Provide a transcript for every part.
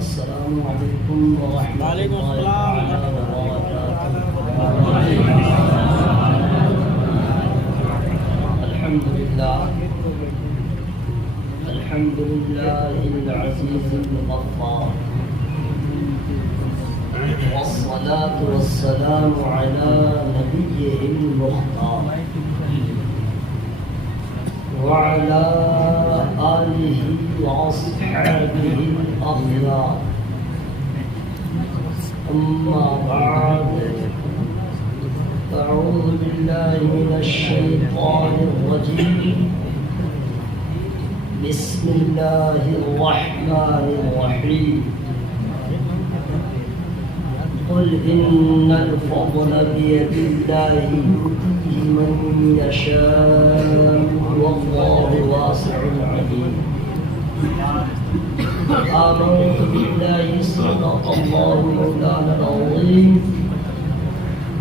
السلام علیکم ورحمۃ اللہ وبرکاتہ۔ الحمد لله العزيز الغفار، والصلاة والسلام على نبيه المختار وعلى آله وأصحابه الأخيار، أما بعد، أعوذ بالله من الشيطان الرجيم، بسم الله الرحمن الرحيم، قل إن الفضل بيد الله يؤتيه من يشاء والله واسع عليم. آمنت بالله صدق الله مولانا العظيم،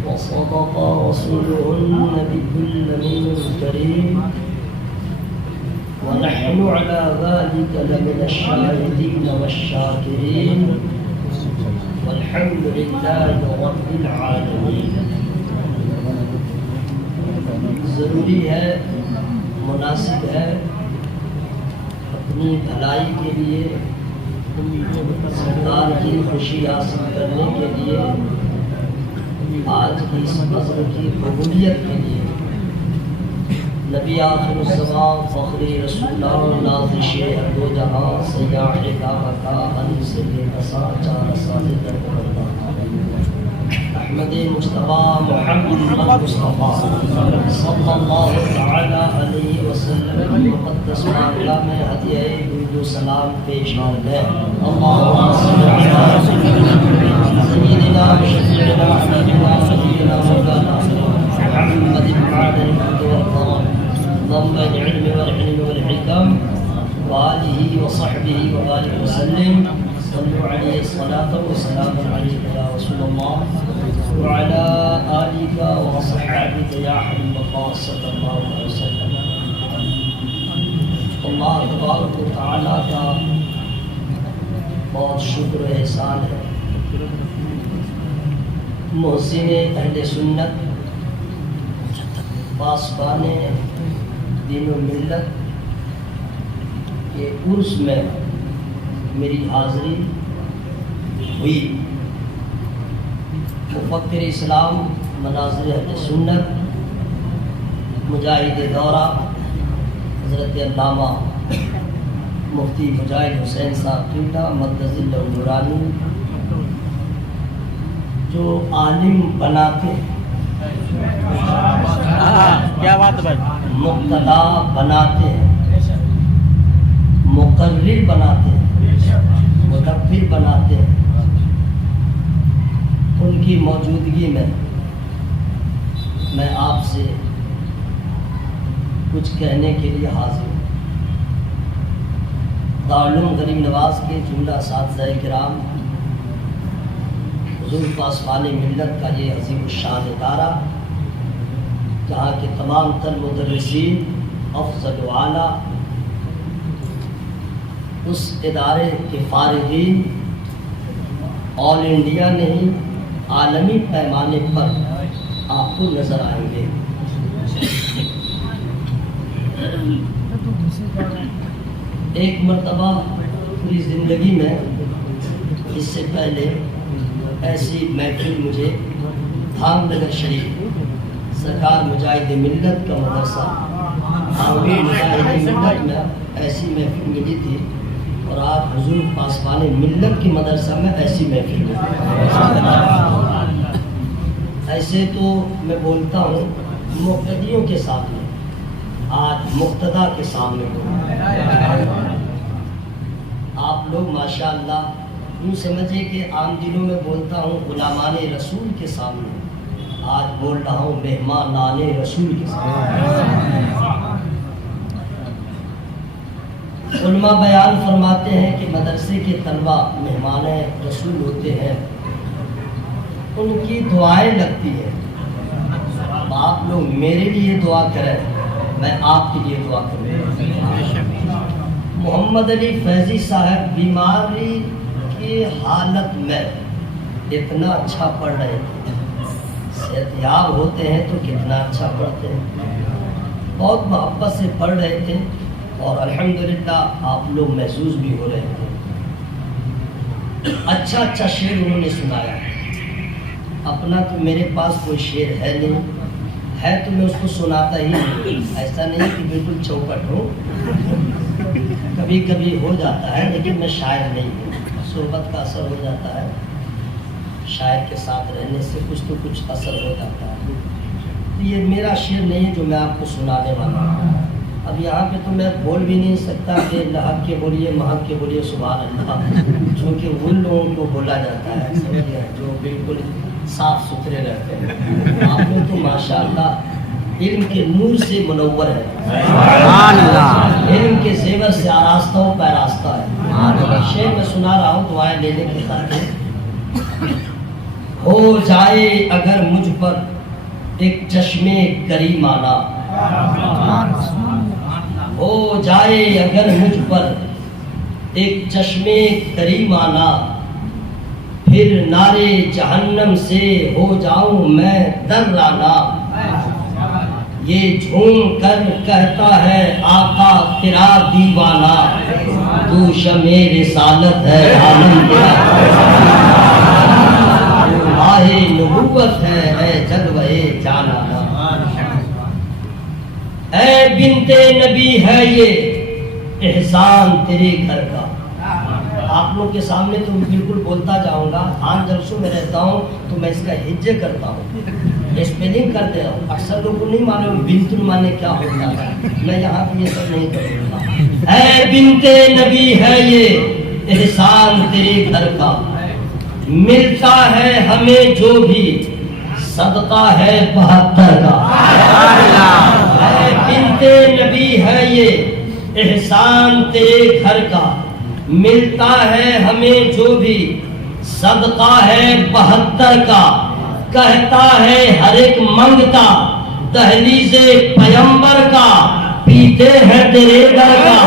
وصدق رسوله النبي الأمين الكريم، ونحن على ذلك لمن الشاهدين والشاكرين، والحمد لله رب العالمين۔ ضروری ہے، مناسب ہے، اپنی بھلائی کے لیے، سرکار کی خوشی حاصل کرنے کے لیے، آج کی اس نظر کی قبولیت کے لیے نبی آخر الزمان فخری رسول اللہ نازش دو جہاں سیاح دعوتا علی سے بے قصا چار سال در بردہ احمد مصطفیٰ محمد مصطفیٰ صلی اللہ تعالی علیہ وسلم مقدس معاملہ میں ہدیہ درود و سلام پیش ہے۔ اللہم صلی علی سیدنا شفیعنا حبیبنا نبینا مولانا محمد معدن الحمد والکرم، منبع العلم والحلم والحکم، وآلہ وصحبہ وبارک وسلم۔ صلوا علیہ الصلاة والسلام علیک یا رسول اللہ وعلی آلک وصحابک یا حبیب اللہ صلی اللہ علیہ وسلم۔ اللہ تبارک و تعالیٰ کا بہت شکر و احسان ہے، محسن اہل سنت، پاسبان دین و ملت کے عرس میں میری حاضری ہوئی۔ مفکر اسلام، مناظر اہل سنت، مجاہد دورہ حضرت علامہ مفتی مجاہد حسین صاحب ٹنڈا مقدس اللہ نورانی، جو عالم بناتے کیا بات ہے بھائی، مقتدا بناتے ہیں، مقرر بناتے ہیں، مدبر بناتے ہیں، ان کی موجودگی میں آپ سے کچھ کہنے کے لیے حاضر ہوں۔ دارالعلوم غریب نواز کے جملہ اساتذہ کرام، حضور پاسبان ملت کا یہ عظیم الشان ادارہ، جہاں کے تمام تر مدرسین افضل و اعلیٰ، اس ادارے کے فارغین آل انڈیا نہیں عالمی پیمانے پر آپ کو نظر آئیں گے۔ ایک مرتبہ پوری زندگی میں اس سے پہلے ایسی محفل مجھے دھام نگر شریف سرکار مجاہد ملت کا مدرسہ مجاہد ملت میں ایسی محفل ملی تھی، اور آپ حضور پاسبان ملت کی مدرسہ میں ایسی محفل ملی۔ ایسے تو میں بولتا ہوں مقتدیوں کے سامنے، آج مقتدا کے سامنے آپ لوگ ماشاءاللہ یوں سمجھے کہ عام دنوں میں بولتا ہوں غلامان رسول کے سامنے، آج بول رہا ہوں مہمانان رسول کے سامنے۔ علماء بیان فرماتے ہیں کہ مدرسے کے طلبہ مہمان رسول ہوتے ہیں، ان کی دعائیں لگتی ہیں۔ آپ لوگ میرے لیے دعا کریں، میں آپ کے لیے دعا کروں۔ محمد علی فیضی صاحب بیماری کے کے حالت میں اتنا اچھا پڑھ رہے تھے، صحتیاب ہوتے ہیں تو کتنا اچھا پڑھتے ہیں، بہت محبت سے پڑھ رہے تھے اور الحمدللہ آپ لوگ محظوظ بھی ہو رہے تھے۔ اچھا اچھا شعر انہوں نے سنایا۔ اپنا تو میرے پاس کوئی شعر ہے نہیں، ہے تو میں اس کو سناتا ہی نہیں، ایسا نہیں کہ بالکل چوکٹ ہوں، کبھی کبھی ہو جاتا ہے، لیکن میں شاعر نہیں ہوں، صحبت کا اثر ہو جاتا ہے، شاعر کے ساتھ رہنے سے کچھ تو کچھ اثر ہو جاتا ہے۔ یہ میرا شعر نہیں ہے جو میں آپ کو سنانے والا ہوں۔ اب یہاں پہ تو میں بول بھی نہیں سکتا کہ لحق کے بولیے مہک کے بولیے سبحان اللہ، چونکہ ان لوگوں کو بولا جاتا ہے سمجھے جو بالکل صاف ستھرے رہتے ہیں۔ آپ لوگ تو ماشاءاللہ علم کے نور سے منور ہے، علم کے زیور سے آراستہ و پیراستہ ہے۔ شعر میں سنا رہا ہوں، دعائیں لینے کی خاطر۔ ہو جائے اگر مجھ پر ایک چشمے کریمانہ، ہو جائے اگر مجھ پر ایک چشمے کریمانہ، پھر نارے جہنم سے ہو جاؤں میں درانہ۔ یہ جھوم کر کہتا ہے آقا تیرا دیوانہ، تو شمع رسالت ہے عالم تیرا، ماہ نبوت ہے اے جلوہ جانانہ۔ اے بنت نبی ہے یہ احسان تیرے گھر کا۔ آپ لوگ کے سامنے تو بالکل بولتا جاؤں گا، خان جلسوں میں رہتا ہوں تو میں اس کا ہجے کرتا ہوں، اسپیلنگ کر دے رہا ہوں۔ اکثر لوگوں کو نہیں معلوم بنت المانے کیا ہوتا ہے، میں یہاں پہ یہ سب نہیں کروں گا۔ اے بنت نبی ہے یہ احسان تیرے گھر کا، ملتا ہے ہمیں جو بھی صدقہ ہے 72 کا۔ اے بنت نبی ہے یہ احسان تیرے گھر کا، ملتا ہے ہمیں جو بھی صدقہ ہے 72 کا۔ کہتا ہے ہر ایک منگتا دہلیز پیمبر کا، پیتے ہیں تیرے در کا،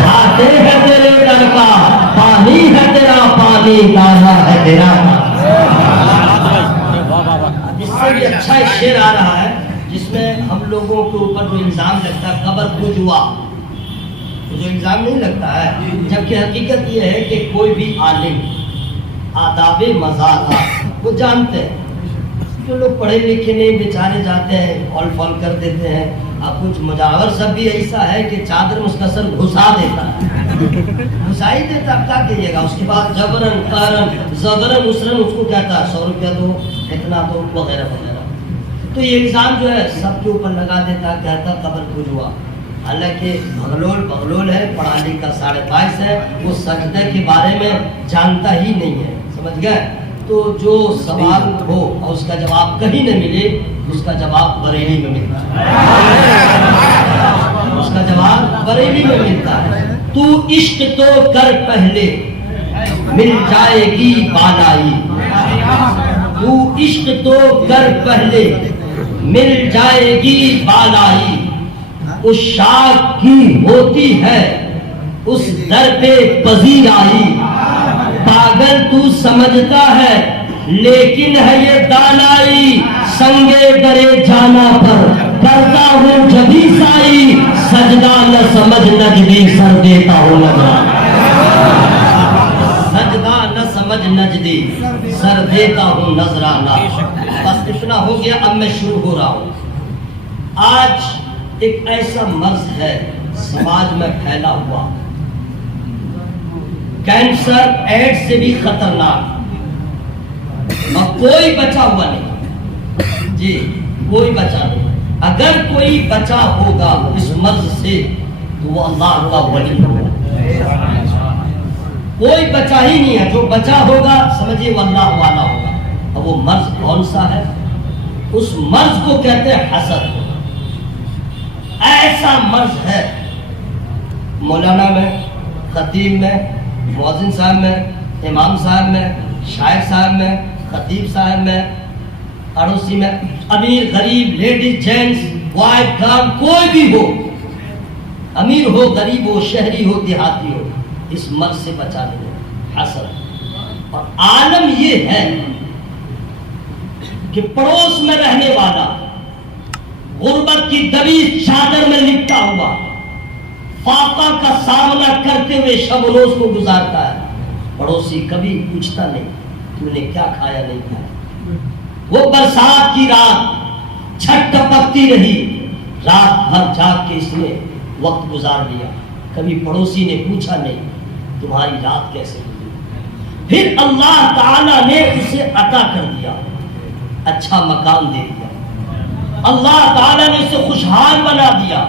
کھاتے ہیں تیرے در کا، پانی ہے تیرا پانی، دانا ہے تیرا۔ اس سے بھی اچھا ایک شعر آ رہا ہے جس میں ہم لوگوں کے اوپر جو الزام لگتا ہے قبر پجوا، جو الزام نہیں لگتا ہے، جبکہ حقیقت یہ ہے کہ کوئی بھی عالم آداب مزاح وہ جانتے ہیں۔ جو لوگ پڑھے لکھے نہیں بیچارے جاتے ہیں ہال فال کر دیتے ہیں۔ اب کچھ مجاور سب بھی ایسا ہے کہ چادر اس کا سر گھسا دیتا ہے، گھسا ہی دیتا، اب کیا کہیے گا؟ اس کے بعد جبرن قہرن زبرن اسرن اس کو کہتا ہے 100 روپیہ دو، اتنا دو، وغیرہ وغیرہ۔ تو یہ الزام جو ہے سب کے اوپر لگا دیتا ہے، کہتا قبر پجوا۔ حالانکہ بغلول ہے، پڑھا لکھا 22.5 ہے، وہ سجدے کے بارے میں جانتا ہی نہیں ہے، سمجھ گئے؟ تو جو سوال ہو اور اس کا جواب کہیں نہ ملے، اس کا جواب بریلی میں ملتا ہے، اس کا جواب بریلی میں ملتا ہے۔ تو عشق تو کر پہلے مل جائے گی بالائی، تو عشق تو کر پہلے مل جائے گی بالائی، اس شاخ کی ہوتی ہے اس در پہ پذیر آئی۔ پاگل تو سمجھتا ہے لیکن ہے یہ دانائی، سنگے درے جانا پر کرتا ہوں جبھی سائی، سجدہ نہ سمجھ نجدی سر دیتا ہوں نذرانہ، سجدہ نہ سمجھ نجدی سر دیتا ہوں نذرانہ۔ بس اتنا ہو گیا، اب میں شروع ہو رہا ہوں۔ آج ایک ایسا مرض ہے سماج میں پھیلا ہوا، کینسر ایڈز سے بھی خطرناک، اور کوئی بچا ہوا نہیں، جی کوئی بچا نہیں۔ اگر کوئی بچا ہوگا اس مرض سے تو وہ اللہ کا ولی ہوگا، کوئی بچا ہی نہیں ہے، جو بچا ہوگا سمجھیے وہ اللہ والا ہوگا۔ اور وہ مرض کون سا ہے؟ اس مرض کو کہتے ہیں حسد۔ ایسا مرض ہے مولانا میں، خطیب میں، مؤذن صاحب میں، امام صاحب میں، شاعر صاحب میں، خطیب صاحب میں، اڑوسی میں، امیر غریب لیڈیز جینٹس بوائے گرل کوئی بھی ہو، امیر ہو غریب ہو شہری ہو دیہاتی ہو، اس مرض سے بچا نہیں ہے، حسد۔ عالم یہ ہے کہ پڑوس میں رہنے والا غربت کی دبی چادر میں لپٹا ہوا فاقہ کا سامنا کرتے ہوئے شب روز کو گزارتا ہے. پڑوسی کبھی پوچھتا نہیں تم نے کیا کھایا نہیں کھایا. وہ برسات کی رات چھٹ ٹپکتی رہی, رات بھر جاگ کے اس نے وقت گزار لیا, کبھی پڑوسی نے پوچھا نہیں تمہاری رات کیسے گزری. پھر اللہ تعالیٰ نے اسے عطا کر دیا, اچھا مکان دے دیا, اللہ تعالیٰ نے اسے خوشحال بنا دیا.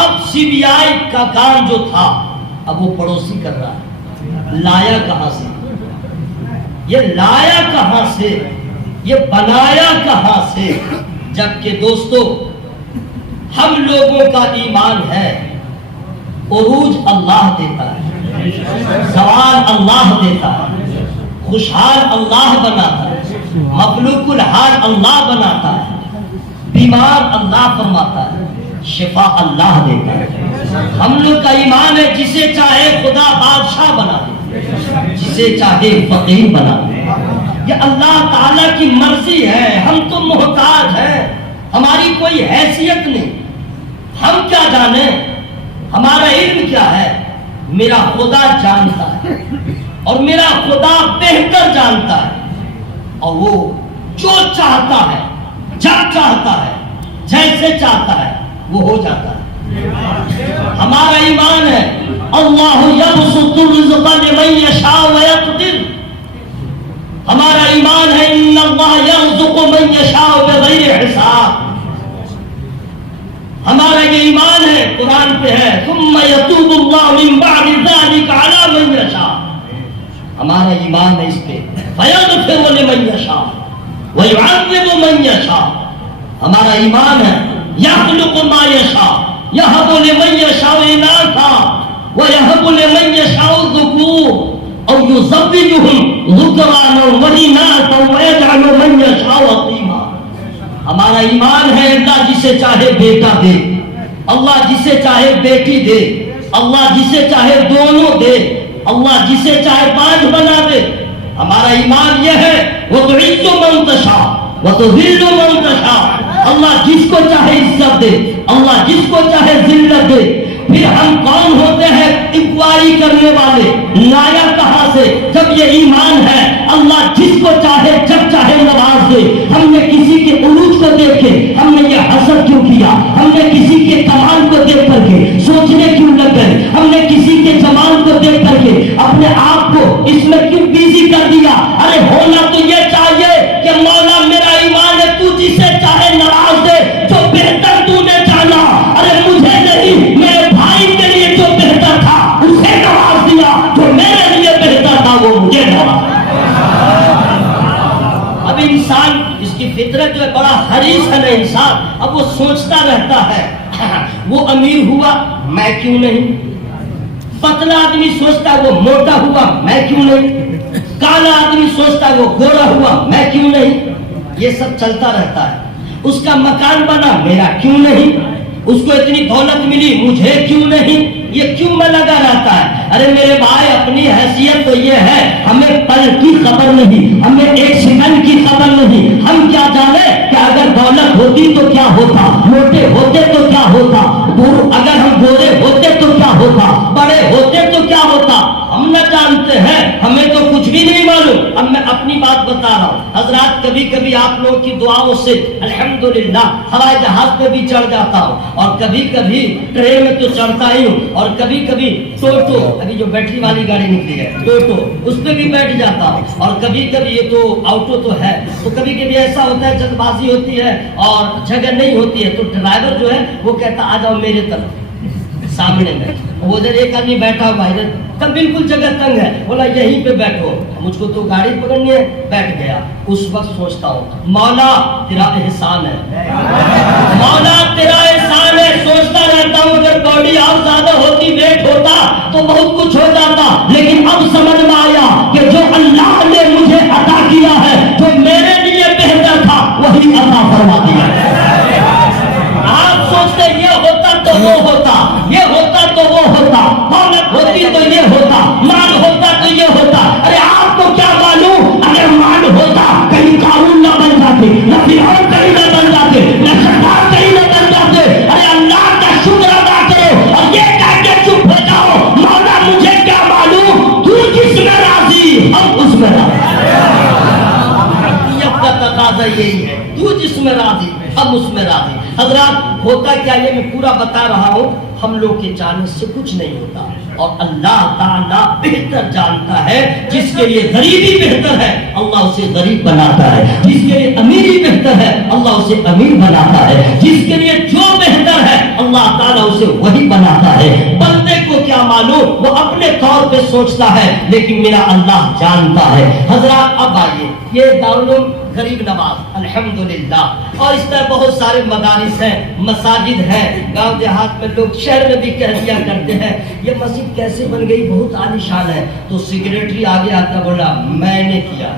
اب سی بی آئی کا کام جو تھا اب وہ پڑوسی کر رہا ہے. لایا کہاں سے, یہ لایا کہاں سے, یہ بنایا کہاں سے؟ جبکہ دوستو ہم لوگوں کا ایمان ہے عروج اللہ دیتا ہے, زوال اللہ دیتا ہے, خوشحال اللہ بناتا ہے, مخلوق الحال اللہ بناتا ہے, بیمار اللہ فرماتا ہے, شفا اللہ دیتا ہے. ہم لوگ کا ایمان ہے جسے چاہے خدا بادشاہ بنا دے, جسے چاہے فقیر بنا دے. یہ اللہ تعالیٰ کی مرضی ہے, ہم تو محتاج ہیں, ہماری کوئی حیثیت نہیں. ہم کیا جانیں, ہمارا علم کیا ہے؟ میرا خدا جانتا ہے اور میرا خدا بہتر جانتا ہے, اور وہ جو چاہتا ہے جب چاہتا ہے جیسے چاہتا ہے وہ ہو جاتا ہے. ہمارا ایمان ہے اللہ یبسط الرزق لمن یشاء ویقدر. ہمارا ایمان ہے ان اللہ یرزق من یشاء بغیر حساب. ہمارا یہ ایمان ہے, قرآن پہ ہے ثم یتوب اللہ من بعد ذلک علی من یشاء. ہمارا ایمان ہے اس پہ فیغفر لمن یشاء ویعذب من یشاء. ہمارا ایمان ہے یخلق ما یشاء یہب لمن یشاء اناثا ویہب لمن یشاء الذکور او یزوجہم ذکرانا واناثا ویجعل من یشاء عقیما. ہمارا ایمان ہے اللہ جسے چاہے بیٹا دے, اللہ جسے چاہے بیٹی دے, اللہ جسے چاہے دونوں دے, اللہ جسے چاہے پانچ بنا دے. ہمارا ایمان یہ ہے وتعز من تشاء وتذل من تشاء. اللہ جس کو چاہے عزت دے, اللہ جس کو چاہے ذلت دے. پھر ہم کون ہوتے ہیں انکوائری کرنے والے, لایا کہاں سے؟ جب یہ ایمان ہے اللہ جس کو چاہے جب چاہے نواز دے. ہم نے کسی کے عروج کو دیکھ کے ہم نے یہ حسد کیوں کیا؟ ہم نے کسی کے کمال کو دیکھ کر کے سوچنے کیوں لگ گئے؟ ہم نے کسی کے جمال کو دیکھ کر کے اپنے آپ کو اس میں کیوں بیزی کر دیا؟ ارے ہونا تو یہ چاہیے کہ مولا میرا ایمان ہے تو جسے چاہے نواز دے, جو بہتر تو نے جانا. ارے مجھے نہیں, میرے بھائی کے لیے جو بہتر تھا اسے نواز دیا, جو میرے لیے بہتر تھا وہ مجھے نواز. اب انسان اس کی فطرت جو ہے بڑا حریص ہے نا انسان, اب وہ سوچتا رہتا ہے وہ امیر ہوا میں کیوں نہیں, پتلا آدمی سوچتا ہے وہ موٹا ہوا میں کیوں نہیں, کالا آدمی سوچتا ہے وہ گورا ہوا میں کیوں نہیں. یہ سب چلتا رہتا ہے. اس کا مکان بنا میرا کیوں نہیں, اس کو اتنی دولت ملی مجھے کیوں نہیں, یہ کیوں میں لگا رہتا ہے. ارے میرے بھائی اپنی حیثیت تو یہ ہے, ہمیں پل کی خبر نہیں, ہمیں ایک سیکنڈ کی خبر نہیں. ہم کیا جانے کہ اگر دولت ہوتی تو کیا ہوتا, موٹے ہوتے تو کیا ہوتا, اگر ہم گورے ہوتے تو کیا ہوتا, بڑے ہوتے تو کیا ہوتا. ہم نہ جانتے ہیں, ہمیں تو کچھ بھی نہیں معلوم. اب میں اپنی بات بتا رہا ہوں حضرات, کبھی کبھی آپ لوگوں کی دعاؤں سے الحمدللہ ہوائی جہاز پہ بھی چڑھ جاتا ہوں, اور کبھی کبھی ٹرین میں تو چڑھتا ہی ہوں, اور کبھی کبھی ٹوٹو, ابھی جو بیٹری والی گاڑی نکلی ہے ٹوٹو, اس پہ بھی بیٹھ جاتا ہوں. اور کبھی کبھی یہ تو آؤٹو تو ہے, تو کبھی کبھی ایسا ہوتا ہے جلد بازی ہوتی ہے اور جگہ نہیں ہوتی ہے, تو ڈرائیور جو ہے وہ کہتا آ جاؤ میرے طرف سامنے میں. وہ ادھر ایک آدمی بیٹھا ہوا ہے, تب بالکل جگہ تنگ ہے, بولا یہیں پہ بیٹھو, مجھ کو تو گاڑی پکڑنی ہے, بیٹھ گیا. اس وقت سوچتا ہوں مولا تیرا احسان ہے, مولا تیرا احسان ہے. سوچتا رہتا ہوں اگر باڈی اور زیادہ ہوتی, ویٹ ہوتا تو بہت کچھ ہو جاتا, لیکن اب سمجھ میں آیا کہ جو اللہ نے مجھے عطا کیا ہے, جو میرے لیے بہتر تھا وہی عطا فرما دیا. آپ سوچتے یہ ہوتا تو وہ ہوتا, یہ ہوتا تو وہ ہوتا, دولت ہوتی تو یہ ہوتا, مال ہوتا تو یہ ہوتا. ارے آپ کو کیا یہی ہے، تو جس میں راضی ہم اس میں راضی۔ حضرات ہوتا کیا یہ میں پورا بتا رہا ہوں، ہم لوگ کے جاننے سے کچھ نہیں ہوتا، اور اللہ تعالیٰ بہتر جانتا ہے۔ جس کے لیے غریبی بہتر ہے اللہ اسے غریب بناتا ہے، جس کے لیے امیری بہتر ہے اللہ اسے امیر بناتا ہے، جس کے لیے جو بہتر ہے اللہ تعالیٰ اسے وہی بناتا ہے۔ بندے کو کیا معلوم، وہ اپنے طور پہ سوچتا ہے، لیکن میرا اللہ جانتا ہے۔ حضرات اب آئیے، یہ دارالعلوم غریب نواز الحمدللہ، اور اس طرح بہت سارے مدارس ہیں، مساجد ہیں، گاؤں دیہات میں لوگ شہر میں بھی کہہ دیا کرتے ہیں یہ مسجد کیسے بن گئی، بہت عالی شان ہے، تو سیکریٹری آگے آتا بولا میں نے کیا،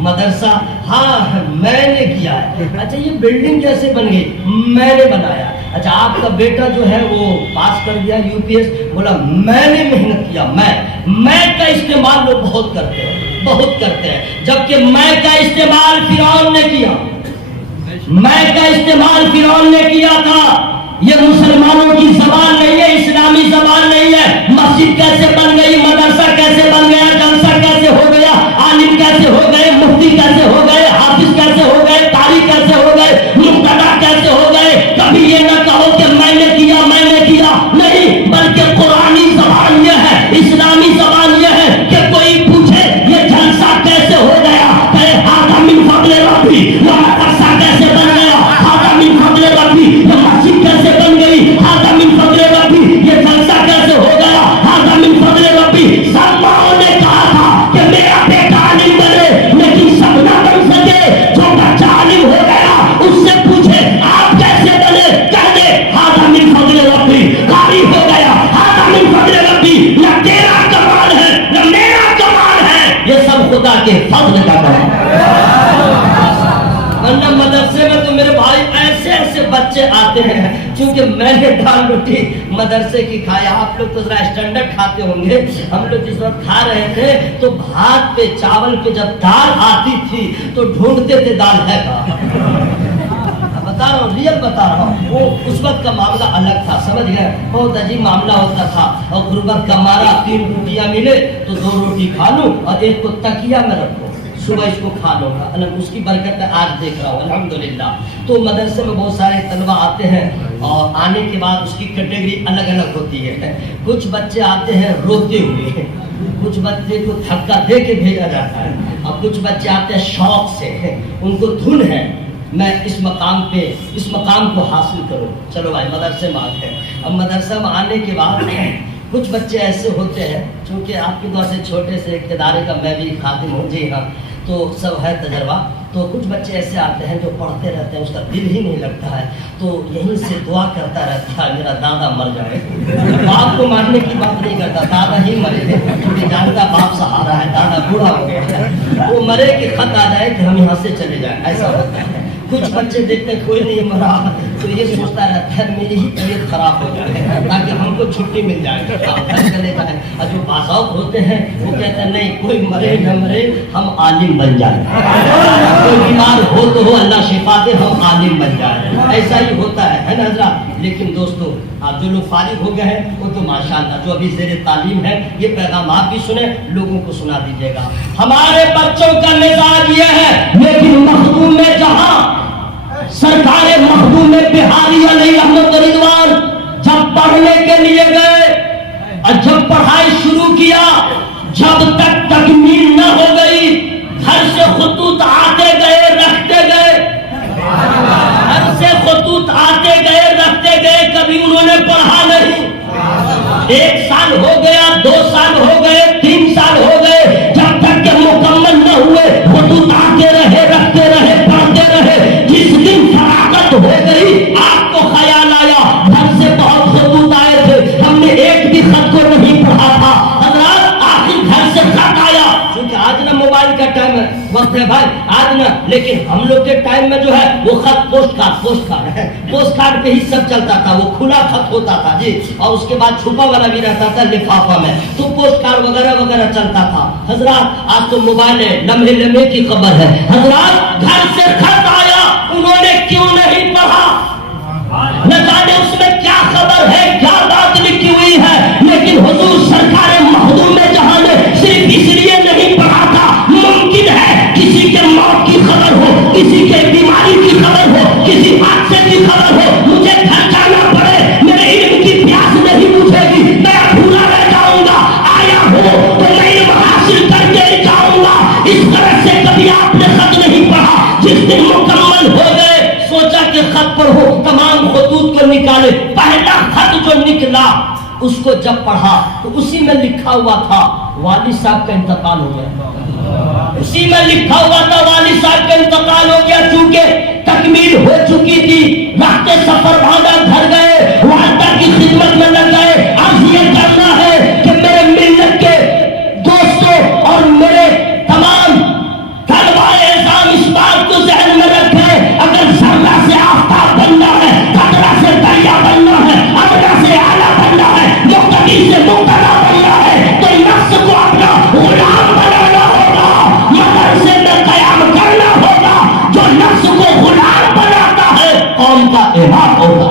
مدرسہ ہاں میں نے کیا ہے، اچھا یہ بلڈنگ کیسے بن گئی، میں نے بنایا، اچھا آپ کا بیٹا جو ہے وہ پاس کر گیا یو پی ایس، بولا میں نے محنت کیا، میں کا استعمال لوگ بہت کرتے ہیں، بہت کرتے ہیں، جبکہ میں کا استعمال فرعون نے کیا، میں کا استعمال فرعون نے کیا تھا۔ یہ مسلمانوں کی زبان نہیں ہے، اسلامی زبان نہیں ہے۔ مسجد کیسے بن گئی، مدرسہ کیسے بن گیا، جلسہ کیسے ہو گیا، عالم کیسے ہو گئے، مفتی کیسے ہو گئے، حافظ کیسے ہو گئے، قاری کیسے ہو گئے، مقتدا کیسے ہو گئے، کبھی یہ نہ کہو کہ میں نے کیا نہیں، بلکہ قرآنی زبان یہ ہے، اسلامی زبان یہ ہے کہ کوئی پوچھے یہ جلسہ کیسے ہو گیا، کہے ھذا من فضل ربی، یہ مدرسہ کیسے بن گیا، ھذا من فضل ربی، یہ مسجد کیسے بن گئی، ھذا من فضل ربی، یہ جلسہ کیسے ہو گیا، ھذا من فضل ربی۔ سب ماؤں نے کہا تھا کہ میرا بیٹا عالم بنے، لیکن سب نہ بن سکے، جو بچہ عالم ہو گیا اس سے پوچھے آپ کیسے بنے، کہہ دے ھذا من فضل ربی، قاری ہو گیا ھذا من فضل ربی، نہ تیرا کمال ہے نہ میرا کمال ہے، یہ سب خدا کے فضل کا کام ہے۔ ورنہ مدرسے میں تو میرے بھائی ایسے ایسے بچے آتے ہیں، چونکہ میں نے دال روٹی مدرسے کی کھایا، آپ لوگ تو ذرا اسٹینڈرڈ کھاتے ہوں گے، ہم لوگ جس وقت کھا رہے تھے تو بھات پہ چاول پہ جب دال آتی تھی تو ڈھونڈتے تھے دال ہے کہاں، بتا رہا ہوں، ریئل بتا رہا ہوں، وہ اس وقت کا معاملہ الگ تھا، سمجھ گئے، بہت عجیب معاملہ ہوتا تھا، اور غربت کا مارا 3 روٹیاں ملے تو 2 روٹی کھا لوں اور ایک کو تکیہ میں رکھو، صبح اس کو کھا لو گا، اس کی برکت میں آج دیکھ رہا ہوں الحمدللہ۔ تو مدرسے میں بہت سارے طلبہ آتے ہیں، اور آنے کے بعد اس کی کیٹیگری الگ الگ ہوتی ہے، کچھ بچے آتے ہیں روتے ہوئے، کچھ بچے کو دھکا دے کے بھیجا جاتا ہے، اور کچھ بچے آتے ہیں شوق سے، ان کو دھن ہے میں اس مقام کو حاصل کروں، چلو بھائی مدرسے میں آتے ہیں۔ اب مدرسہ میں آنے کے بعد کچھ بچے ایسے ہوتے ہیں، چونکہ آپ کی دعا سے چھوٹے سے ایک ادارے کا میں بھی خادم ہوں، جی ہاں، تو سب ہے تجربہ، تو کچھ بچے ایسے آتے ہیں جو پڑھتے رہتے ہیں، اس کا دل ہی نہیں لگتا ہے، تو یہیں سے دعا کرتا رہتا ہے میرا دادا مر جائے، باپ کو مارنے کی بات نہیں کرتا، دادا ہی مرے، کیونکہ جانتا باپ سہارا ہے، دادا بوڑھا ہو گیا ہے، وہ مرے کہ خط آ جائے کہ ہم یہاں سے چلے جائیں، ایسا ہوتا ہے۔ کچھ بچے دیکھتے کوئی نہیں مرا تو یہ سوچتا رہتا ہے میری ہی طبیعت خراب ہو جائے تاکہ ہم کو چھٹی مل جائے، چلے جائے، اور جو باذوق ہوتے ہیں وہ کہتے ہیں نہیں کوئی مرے نہ مرے ہم عالم بن جائیں، کوئی بیمار ہو تو ہو اللہ شفا دے ہم عالم بن جائیں، ایسا ہی ہوتا ہے نا حضرات۔ لیکن دوستو آپ جو لوگ فارغ ہو گئے ہیں وہ تو ماشاءاللہ، جو ابھی زیر تعلیم ہے یہ پیغام آپ بھی سنیں، لوگوں کو سنا دیجیے گا۔ ہمارے بچوں کا مزاج یہ ہے، لیکن مخدوم میں جہاں سرکار مخدوم بہاری علیہ رحمت رضوان جب پڑھنے کے لیے گئے اور جب پڑھائی شروع کیا، جب تک تکمیل نہ ہو گئی گھر سے خطوط آتے گئے رکھتے گئے، گھر سے خطوط آتے گئے رکھتے گئے، کبھی انہوں نے پڑھا نہیں۔ 1 سال ہو گیا، 2 سال ہو گئے، 3 سال ہو گئے، جب تک کہ مکمل نہ ہوئے خطوط آتے رہے رکھتے رہے پڑھتے رہے۔ جس دن فراغت ہو گئی آپ کو خیال آیا گھر سے بہت خطوط آئے تھے، ہم نے ایک بھی خط کو نہیں پڑھا تھا، حضرات آخر گھر سے خط آیا، کیونکہ آج نا موبائل کا ٹائم ہے، وقت ہے بھائی آج نا، لیکن ہم لوگ کے ٹائم میں جو ہے وہ خط پوسٹ کارڈ پہ ہی سب چلتا تھا، وہ کھلا خط ہوتا تھا جی، اور اس کے بعد چھپا والا بھی رہتا تھا لفافہ میں، تو پوسٹ کارڈ وغیرہ وغیرہ چلتا تھا۔ حضرات آج تو موبائل ہے، لمحے لمحے کی خبر ہے، حضرات گھر سے خط آیا، انہوں نے کیوں نہیں پڑھا، نہ جانے اس میں کیا خبر ہے کیا بات لکھی ہوئی ہے، لیکن حضور سرکار مخدوم جہاں نے صرف اس لیے نہیں پڑھا تھا، ممکن ہے کسی کے موت کی خبر ہو، کسی کے جاؤں گا. اس طرح سے کبھی آپ نے خط نہیں پڑھا. جس دن مکمل ہو گئے سوچا کہ خط پڑھو, تمام خطوط کو نکالے. پہلا خط جو نکلا اس کو جب پڑھا تو اسی میں لکھا ہوا تھا والد صاحب کا انتقال ہو گیا. اسی میں لکھا ہوا تھا والد صاحب کا انتقال ہو گیا. چونکہ تکمیل ہو چکی تھی, راستے سفر بھاگا گھر گئے, والدہ کی خدمت میں لگ گئے. آج یہ کرنا ہے کہ میرے ملت کے دوستوں اور میرے تمام طلبائے اعظام اس بات کو ذہن میں رکھیں, اگر ذرہ سے آفتاب بننا ہے, قطرہ سے دریا بننا ہے, ادنا سے اعلیٰ بننا ہے, مقتدی سے مقتدا بننا ہے, تو نفس کو اپنا غلام بنانا ہوگا. مدرسے میں قیام کرنا ہوگا. جو نفس کو غلام بناتا ہے قوم کا امام ہوگا.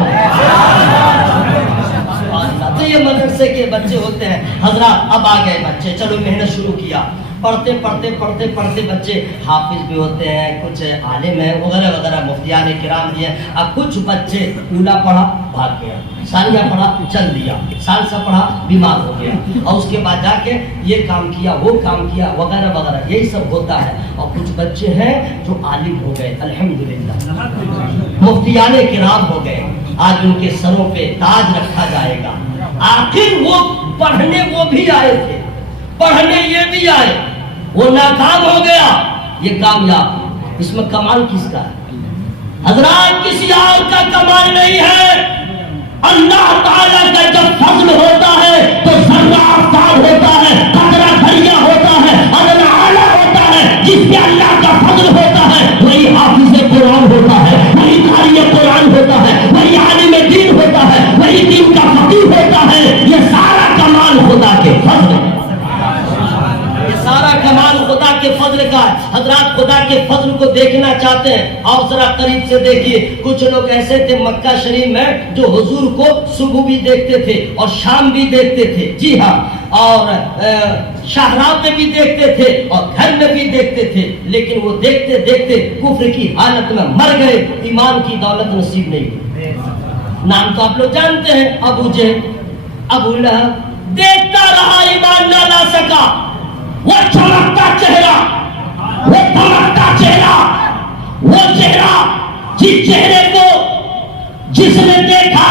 تو یہ مدرسے کے بچے ہوتے ہیں. حضرات اب آ گئے بچے, چلو محنت شروع کیا. پڑھتے پڑھتے پڑھتے پڑھتے بچے حافظ بھی ہوتے ہیں, کچھ عالم ہیں وغیرہ وغیرہ, مفتیان کرام بھی ہیں. اب کچھ بچے اولا پڑھا بھاگ گیا, ثانیہ پڑھا چل دیا, ثالثہ پڑھا بیمار ہو گیا, اور اس کے بعد جا کے یہ کام کیا وہ کام کیا وغیرہ وغیرہ, یہی سب ہوتا ہے. اور کچھ بچے ہیں جو عالم ہو گئے الحمدللہ, مفتیان کرام ہو گئے. آج ان کے سروں پہ تاج رکھا جائے گا. آخر وہ پڑھنے وہ بھی آئے تھے, پڑھنے یہ بھی آئے, وہ ناکام ہو گیا, یہ کامیاب. اس میں کمال کس کا ہے حضرات؟ کسی اور کا کمال نہیں ہے. اللہ تعالیٰ کا جب فضل ہوتا ہے تو ذرہ آفتاب ہوتا ہے, قطرہ دریا ہوتا ہے, ادنا اعلیٰ ہوتا ہے. جس پہ اللہ کا فضل ہوتا ہے وہی حافظ قرآن ہوتا ہے, وہی قاری قرآن ہوتا ہے, وہی عالم دین ہوتا ہے, وہی دین کا فقیہ ہوتا ہے. یہ سارا کمال خدا کے فضل ہے, سارا کمال خدا کے فضل کا ہے. حضرات خدا کے فضل کو دیکھنا چاہتے ہیں اور ذرا قریب سے دیکھیے. کچھ لوگ ایسے تھے مکہ شریف میں جو حضور کو صبح بھی دیکھتے تھے اور شام بھی دیکھتے تھے, جی ہاں, اور شاہراہ میں بھی دیکھتے تھے اور گھر میں بھی دیکھتے تھے, لیکن وہ دیکھتے دیکھتے کفر کی حالت میں مر گئے, ایمان کی دولت نصیب نہیں ہوئی. نام تو آپ لوگ جانتے ہیں, ابو جہل, ابو لہب. دیکھتا رہا, ایمان نہ لا سکا. وہ چمکتا چہرہ, وہ دمکتا چہرہ, وہ چہرہ جس چہرے کو جس نے دیکھا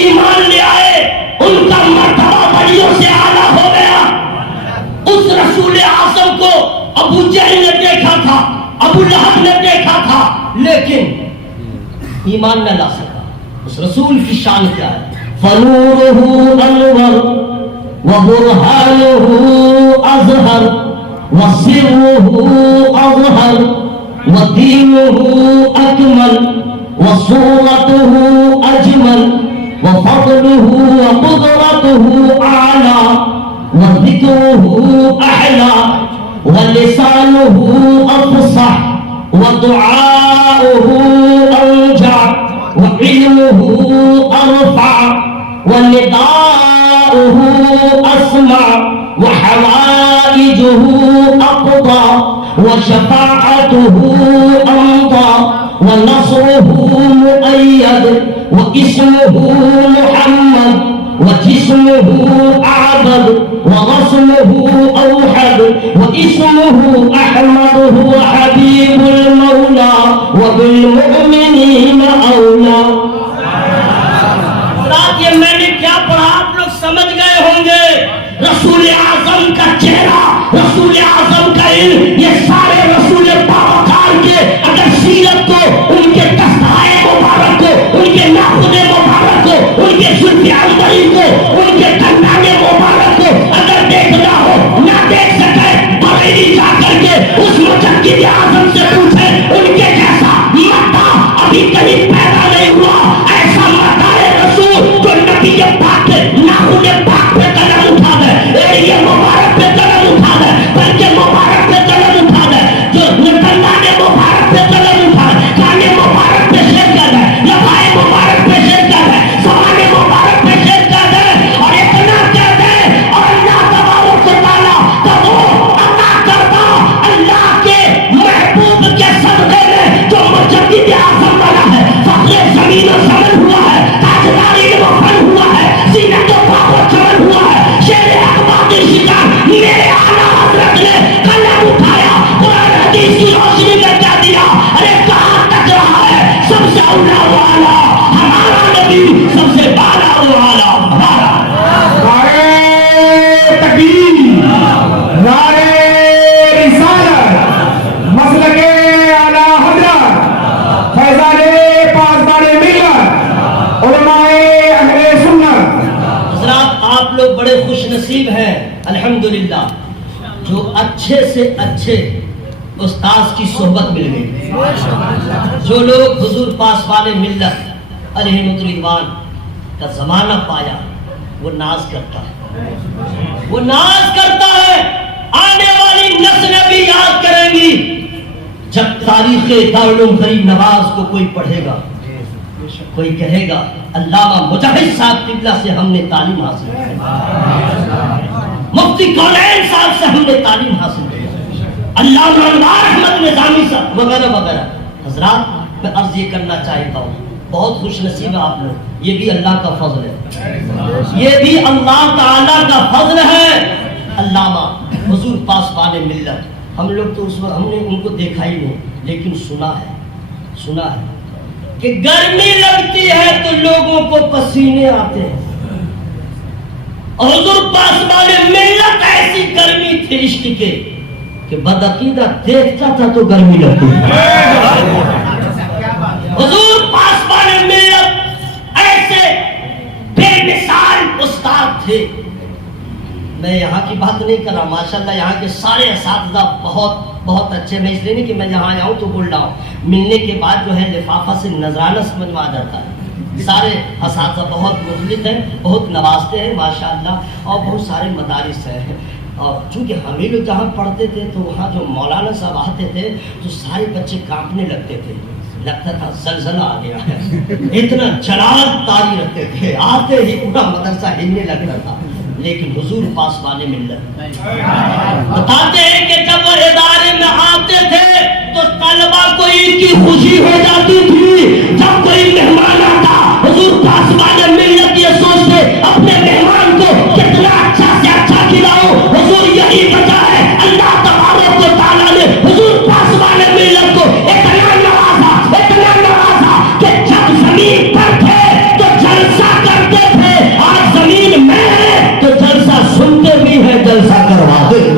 ایمان لے آئے, ان کا مرتبہ بڑیوں سے اعلیٰ ہو گیا. اس رسول اعظم کو ابو جہل نے دیکھا تھا, ابو لہب نے دیکھا تھا, لیکن ایمان نہ لا سکا. اس رسول کی شان کیا ہے؟ فنورہ انور وبرهانه أظهر وسره أظهر ودينه أكمل وصورته أجمل وفضله وقدرته أعلى وذكره أحلى ولسانه أفصح ودعاؤه أنجع وعلمه أرفع ونداؤه أسمع وحوائجه أقضى وشفاعته أمضى ونصره مؤيد واسمه محمد وجسمه أعبد وغصمه أوحد واسمه أحمد هو حبيب المولى وبالمؤمنين أولى. یہ میں نے کیا پڑھا آپ لوگ سمجھ گئے ہوں گے. رسول اعظم کا چہرہ, رسول اعظم کا علم, یہ سارے رسول باوقار کے اگر سیرت کو, ان کے دستائے مبارک کو, ان کے ناخن مبارک کو, ان کے زلف عنبری کو, ان کے دندان مبارک کو اگر دیکھنا ہو, نہ دیکھ سکے, بریلی جا کر کے اس مجدد اعظم سے پوچھے, ان کے جیسا مدہ ابھی کہیں پیدا نہیں ہوا. ایسا مدہ ہے رسول جو نبی کے پاک کے ناخن پاک پہ قدم اٹھا دے, یہ مبارک پہ قدم اٹھا دے, بلکہ مبارک پہ قدم اٹھا دے, جو دندان مبارک پہ قدم اٹھا دے, کانے مبارک پہ شیر کر دے, لبائے مبارک پہ شیر کر دے, زبان مبارک پہ شیر کر دے, اور اتنا کر دے, اور اللہ تبارک و تعالیٰ کا وہ عطا کردہ اللہ کے محبوب کے الحمدللہ جو اچھے سے اچھے استاذ کی صحبت مل گئی. جو لوگ حضور پاسبان ملت علیہ رضوان کا زمانہ پایا وہ ناز کرتا ہے، وہ ناز کرتا ہے. آنے والی نسلیں بھی یاد کریں گی جب تاریخ دارالعلوم غریب نواز کو کوئی پڑھے گا، کوئی کہے گا علامہ مجاہد صاحب قبلہ سے ہم نے تعلیم حاصل کی، مفتی کونین صاحب سے ہم نے تعلیم حاصل کی، علامہ انوار احمد نظامی صاحب وغیرہ وغیرہ. حضرات میں عرض یہ کرنا چاہتا ہوں بہت خوش نصیب ہے آپ لوگ، یہ بھی اللہ کا فضل ہے، یہ بھی اللہ تعالیٰ کا فضل ہے. علامہ حضور پاسبان ملت، ہم لوگ تو اس وقت ہم نے ان کو دیکھا ہی نہیں لیکن سنا ہے کہ گرمی لگتی ہے تو لوگوں کو پسینے آتے ہیں. اور حضور پاسبان ملت ایسی گرمی تھی عشق کے کہ بدعقیدہ دیکھتا تھا تو گرمی لگتی. حضور پاسبان ملت ایسے بے مثال استاد تھے. میں یہاں کی بات نہیں کر رہا، ماشاءاللہ یہاں کے سارے اساتذہ بہت اچھے. میں اس لیے نہیں کہ میں یہاں آیا ہوں تو بول رہا ہوں، ملنے کے بعد جو ہے لفافہ سے نذرانہ سمجھ میں آ جاتا ہے. سارے اساتذہ بہت مخلص ہیں، بہت نوازتے ہیں ماشاءاللہ، اور بہت سارے مدارس ہیں. اور چونکہ ہمیں لوگ جہاں پڑھتے تھے تو وہاں جو مولانا صاحب آتے تھے تو سارے بچے کانپنے لگتے تھے، لگتا تھا زلزلہ آ گیا ہے، اتنا جلال طاری رکھتے تھے، آتے ہی پورا مدرسہ ہلنے لگتا تھا. لیکن حضور پاسبان ملت بتاتے ہیں کہ جب وہ ادارے میں آتے تھے تو طلبہ کو عید کی خوشی ہو جاتی تھی. جب کوئی مہمان آتا حضور پاسبان ملت یہ سوچتے اپنے مہمان کو کتنا اچھا سے اچھا کھلاؤ. حضور یہی وجہ ہے اللہ تبارک و تعالیٰ نے حضور پاسبان ملت کو اتنا نوازا کہ جب زمین پر تھے تو جلسہ کرتے تھے، آج زمین میں ہے تو جلسہ سنتے بھی ہیں، جلسہ کرواتے ہیں.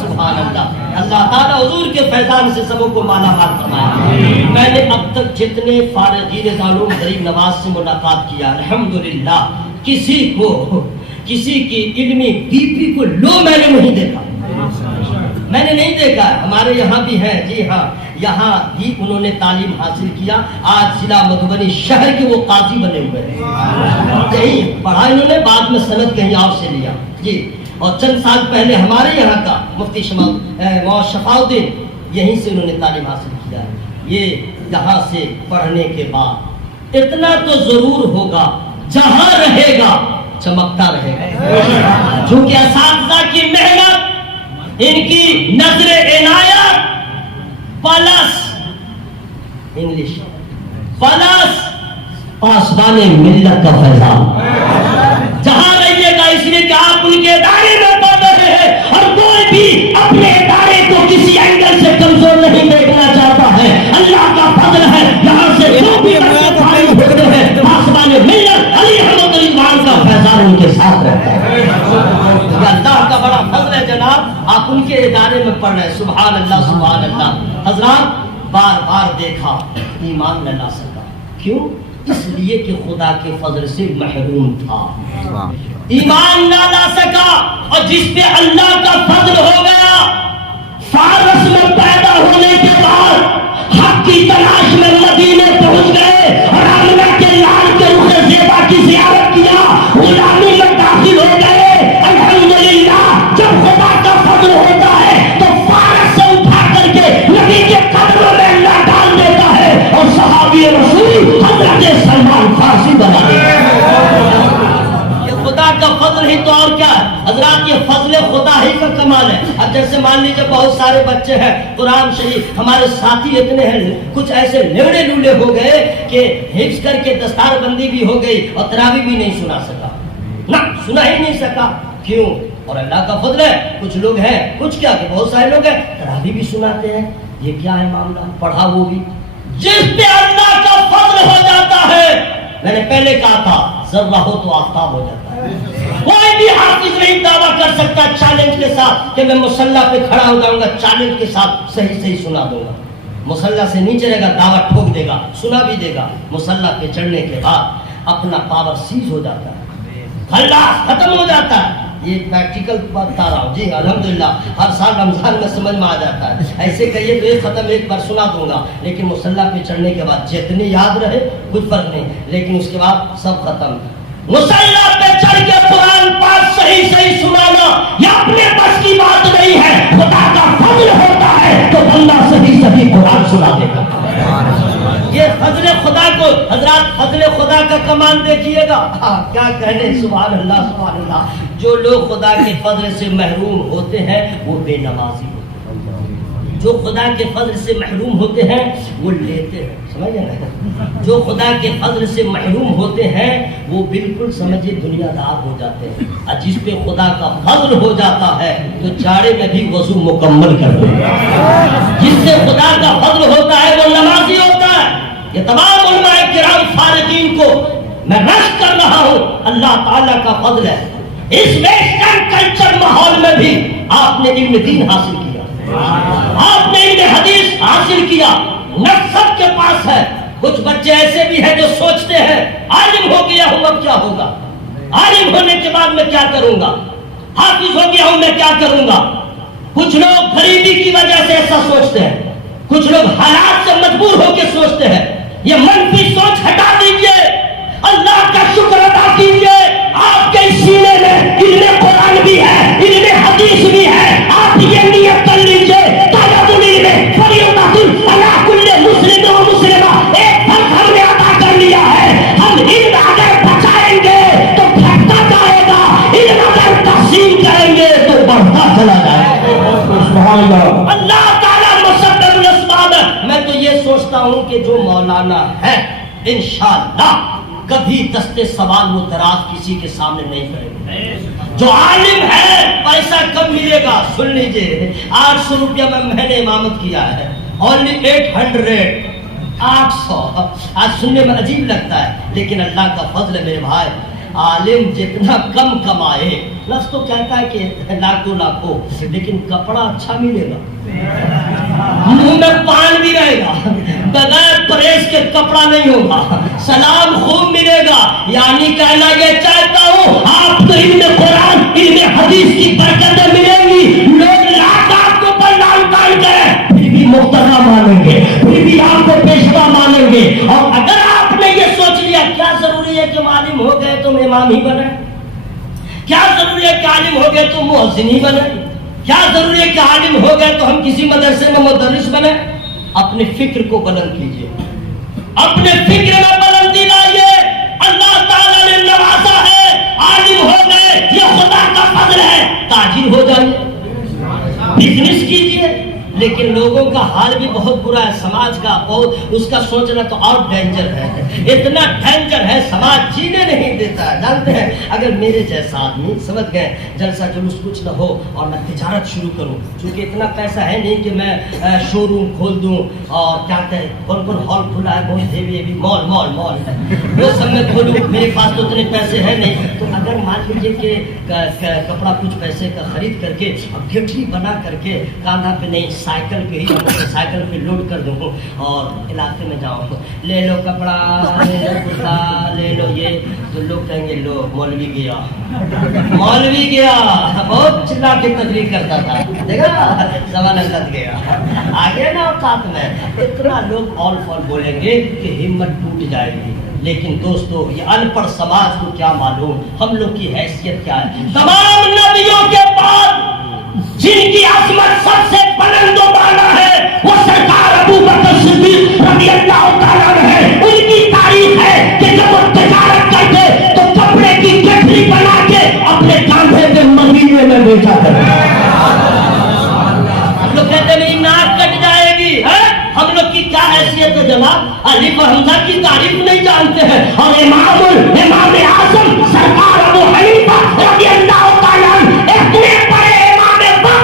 سبحان اللہ. اللہ تعالیٰ حضور کے فیضان سے سبوں کو مالا مال فرمائے. میں نے اب تک جتنے فارغین دارالعلوم غریب نواز سے ملاقات کیا الحمدللہ کسی کی علمی بی پی کو لو میں نے نہیں دیکھا، میں نے نہیں دیکھا. ہمارے یہاں بھی ہے، جی ہاں، یہاں بھی انہوں نے تعلیم حاصل کیا. آج ضلع مدھوبنی شہر کے وہ قاضی بنے ہوئے ہیں. کہیں پڑھا انہوں نے، بعد میں سند کہیں اور سے لیا جی. اور چند سال پہلے ہمارے یہاں کا مفتی شفاء الدین یہیں سے انہوں نے تعلیم حاصل کیا ہے. یہ یہاں سے پڑھنے کے بعد اتنا تو ضرور ہوگا، جہاں رہے گا چمکتا رہے گا. چونکہ اساتذہ کی محنت، ان کی نظر عنایت پلس انگلش پلس پاسبان ملت کا فیضان جہاں رہیے گا. اس لیے کہ آپ ان کے ادارے میں پڑھ رہے ہیں اور کوئی بھی اپنے ادارے کو کسی اینگل سے کمزور نہیں دیکھنا چاہتا ہے. اللہ کا فضل ہے یہاں سے جو بھی ہوتے ہیں پاسبان ملت علی احمد رضوان کا فیضان ان کے ساتھ رہتا ہے. اللہ کا بڑا فضل ہے جناب، آپ ان کے ادارے میں پڑھ رہے ہیں. سبحان اللہ سبحان اللہ. حضرات بار بار دیکھا ایمان نہ لا سکا. کیوں؟ اس لیے کہ خدا کے فضل سے محروم تھا، ایمان نہ لا سکا. اور جس پہ اللہ کا فضل ہو گیا، فارس میں پیدا ہونے کے بعد حق کی تلاش میں مدینے پہنچ گئے اور آمنہ کے لال کے رخ زیبا کی زیارت کیا، غلامی میں داخل ہو گئے. الحمدللہ جب خدا کا فضل ہوتا ہے تو فارس سے اٹھا کر کے نبی کے قدموں میں اللہ ڈال دیتا ہے اور صحابی رسول حضرت سلمان فارسی بنا دیتا ہے. یہ خدا کا فضل ہی تو اور کیا ہے حضرات، یہ فضل خدا ہی کا کمال ہے. اب جیسے مان لیجیے بہت سارے بچے ہیں، قرآن شریف ہمارے ساتھی اتنے ہیں، کچھ ایسے لوڑے لولے ہو گئے کہ حفظ کر کے دستار بندی بھی ہو گئی اور تراویح بھی نہیں سنا سکا، نہ سنا ہی نہیں سکا. کیوں؟ اور اللہ کا فضل ہے. کچھ لوگ ہیں، کچھ کیا کہ بہت سارے لوگ ہیں تراویح بھی سناتے ہیں. یہ کیا ہے معاملہ؟ پڑھا وہ بھی. جس پہ اللہ کا فضل ہو جاتا ہے، میں نے پہلے کہا تھا ذرہ ہو تو آفتاب ہو جاتا ہے. کوئی بھی حافظ نہیں دعویٰ کر سکتا چیلنج کے ساتھ کہ میں مصلی پہ کھڑا ہو جاؤں گا، چیلنج کے ساتھ صحیح سنا دوں گا. مصلی سے نیچے رہے گا، دعویٰ ٹھوک دے گا، سنا بھی دے گا. مصلی پہ چڑھنے کے بعد اپنا پاور سیز ہو جاتا ہے، خلاص ختم ہو جاتا ہے. یہ پریکٹیکل بتا رہا ہوں جی الحمدللہ. ہر سال رمضان میں سمجھ میں آ جاتا ہے. ایسے کہیے تو ایک ختم ایک بار سنا دوں گا, لیکن مصلی پہ چڑھنے کے بعد جتنی یاد رہے کچھ فرق نہیں, لیکن اس کے بعد سب ختم. مصلی پہ چڑھ کے قرآن پاک صحیح سنانا یہ اپنے بس کی بات نہیں ہے. خدا کا فضل ہوتا ہے تو بندہ صحیح قرآن سنا دے گا. یہ فضل خدا کو حضرات, فضل خدا کا کمال دیکھیے گا. کیا کہنے, سبحان اللہ سبحان اللہ. جو لوگ خدا کے فضل سے محروم ہوتے ہیں وہ بے نمازی ہوتے ہیں. جو خدا کے فضل سے محروم ہوتے ہیں وہ لیتے ہیں, سمجھے نا. جو خدا کے فضل سے محروم ہوتے ہیں وہ بالکل سمجھے دنیا دار ہو جاتے ہیں. اور جس پہ خدا کا فضل ہو جاتا ہے تو جاڑے میں بھی وضو مکمل کر دیتا ہے. جس سے خدا کا فضل ہوتا ہے وہ نمازی ہوتا ہے. یہ تمام علماء کرام فارغین کو میں رشک کر رہا ہوں, اللہ تعالیٰ کا فضل ہے. اس ویسٹرن کلچر ماحول میں بھی آپ نے علم دین حاصل کیا, آپ نے علم حدیث حاصل کیا. نفس سب کے پاس ہے. کچھ بچے ایسے بھی ہیں جو سوچتے ہیں عالم ہو گیا ہوں اب کیا ہوگا, عالم ہونے کے بعد میں کیا کروں گا, حافظ ہو گیا ہوں میں کیا کروں گا. کچھ لوگ غریبی کی وجہ سے ایسا سوچتے ہیں, کچھ لوگ حالات سے مجبور ہو کے سوچتے ہیں. یہ منفی سوچ ہٹا دیجئے, اللہ کا شکر ادا کیجئے. آپ کے سینے میں علم قرآن بھی ہے, علم حدیث بھی ہے. آپ یہ نیت کر لیجئے طلب العلم فریضۃ علی کل مسلم و مسلمہ. ایک فرض ہم نے ادا کر لیا ہے, ہم علم اگر بچائیں گے تو پھٹتا جائے گا, علم اگر تقسیم کریں گے تو بڑھتا چلا جائے گا. سبحان اللہ. اللہ تعالیٰ مسبب الاسباب. میں تو یہ سوچتا ہوں کہ جو مولانا ہے انشاءاللہ کبھی دستے سوال و دراز کسی کے سامنے نہیں کریں گے. جو عالم ہے پیسہ کم ملے گا. سن لیجئے 800 روپیہ میں نے امامت کیا ہے, only 800. 800 آج سننے میں عجیب لگتا ہے, لیکن اللہ کا فضل ہے میرے بھائی. عالم جتنا کم کمائے, لفظ تو کہتا ہے کہ لاکھ 2 لاکھ ہو, لیکن کپڑا اچھا ملے گا, منہ میں پان بھی رہے گا, بغیر پریس کے کپڑا نہیں ہوگا, سلام خوب ملے گا. یعنی کہنا یہ چاہتا ہوں آپ کو علم قرآن علم حدیث کی برکتیں ملیں گی. لوگ لاکھ آپ کو پر لال کان کریں پھر بھی محترم مانیں گے, پھر بھی آپ کو پیشوا مانیں گے. اور اگر آپ نے یہ سوچ لیا کیا ضروری ہے کہ عالم ہو گئے تو امام ہی بنے, کیا ضروری ہے کہ عالم ہو گئے تو مؤذن ہی بنے, کیا ضروری ہے کہ عالم ہو گئے تو ہم کسی مدرسے میں مدرس بنے. اپنے فکر کو بلند کیجئے, اپنے فکر میں بلندی لائیے. اللہ تعالیٰ نے نوازا ہے, عالم ہو گئے یہ خدا کا فضل ہے. تاجر ہو جائیے, بزنس کیجئے. لیکن لوگوں کا حال بھی بہت برا ہے, سماج کا بہت, اس کا سوچنا تو اور ڈینجر ہے. اتنا ڈینجر ہے سماج جینے نہیں دیتا ہے. جانتے ہیں اگر میرے جیسا آدمی سمجھ گئے جلسہ جلوس کچھ نہ ہو اور میں تجارت شروع کروں, چونکہ اتنا پیسہ ہے نہیں کہ میں شو روم کھول دوں اور کیا کہیں کون ہال کھلا ہے بہت ہیوی مال وہ سب میں کھولوں, میرے پاس تو اتنے پیسے ہیں نہیں. تو اگر مان لیجیے کہ کپڑا کچھ پیسے کا خرید کر کے اور گٹھی بنا کر کے کاندھا پہ نہیں سائیکل پہ ہی سائیکل پہ لوڈ کر دوں اور علاقے میں جاؤں, لے لو کپڑا, لے لو کرتا, لے لو یہ, تو لوگ کہیں گے لو مولوی گیا, مولوی گیا. بہت چلا کے تقریر کرتا تھا, دیکھا زمانہ لگ گیا, آگے نا اوقات میں اتنا لوگ آل فال بولیں گے کہ ہمت ٹوٹ جائے گی. لیکن دوستو یہ ان پڑھ سماج کو کیا معلوم ہم لوگ کی حیثیت کیا ہے. تمام نبیوں کے بعد جن کی عظمت سب سے بلند و بالا ہے وہ سرکار ابو بکر صدیق رضی اللہ تعالیٰ عنہ ہے. ان کی تاریخ ہے کہ جب وہ تجارت کرتے تو کپڑے کی گٹھری بنا کے اپنے کاندھے پہ مدینے میں بیچا کرتے. ہم لوگ کہتے نہیں ناک کٹ جائے گی, ہم لوگ کی کیا حیثیت ہے جناب. علی و حمزہ کی تعریف نہیں جانتے ہیں, اور امام اعظم سرکار ابو حنیفہ رضی اللہ تعالیٰ عنہ اتنے بڑے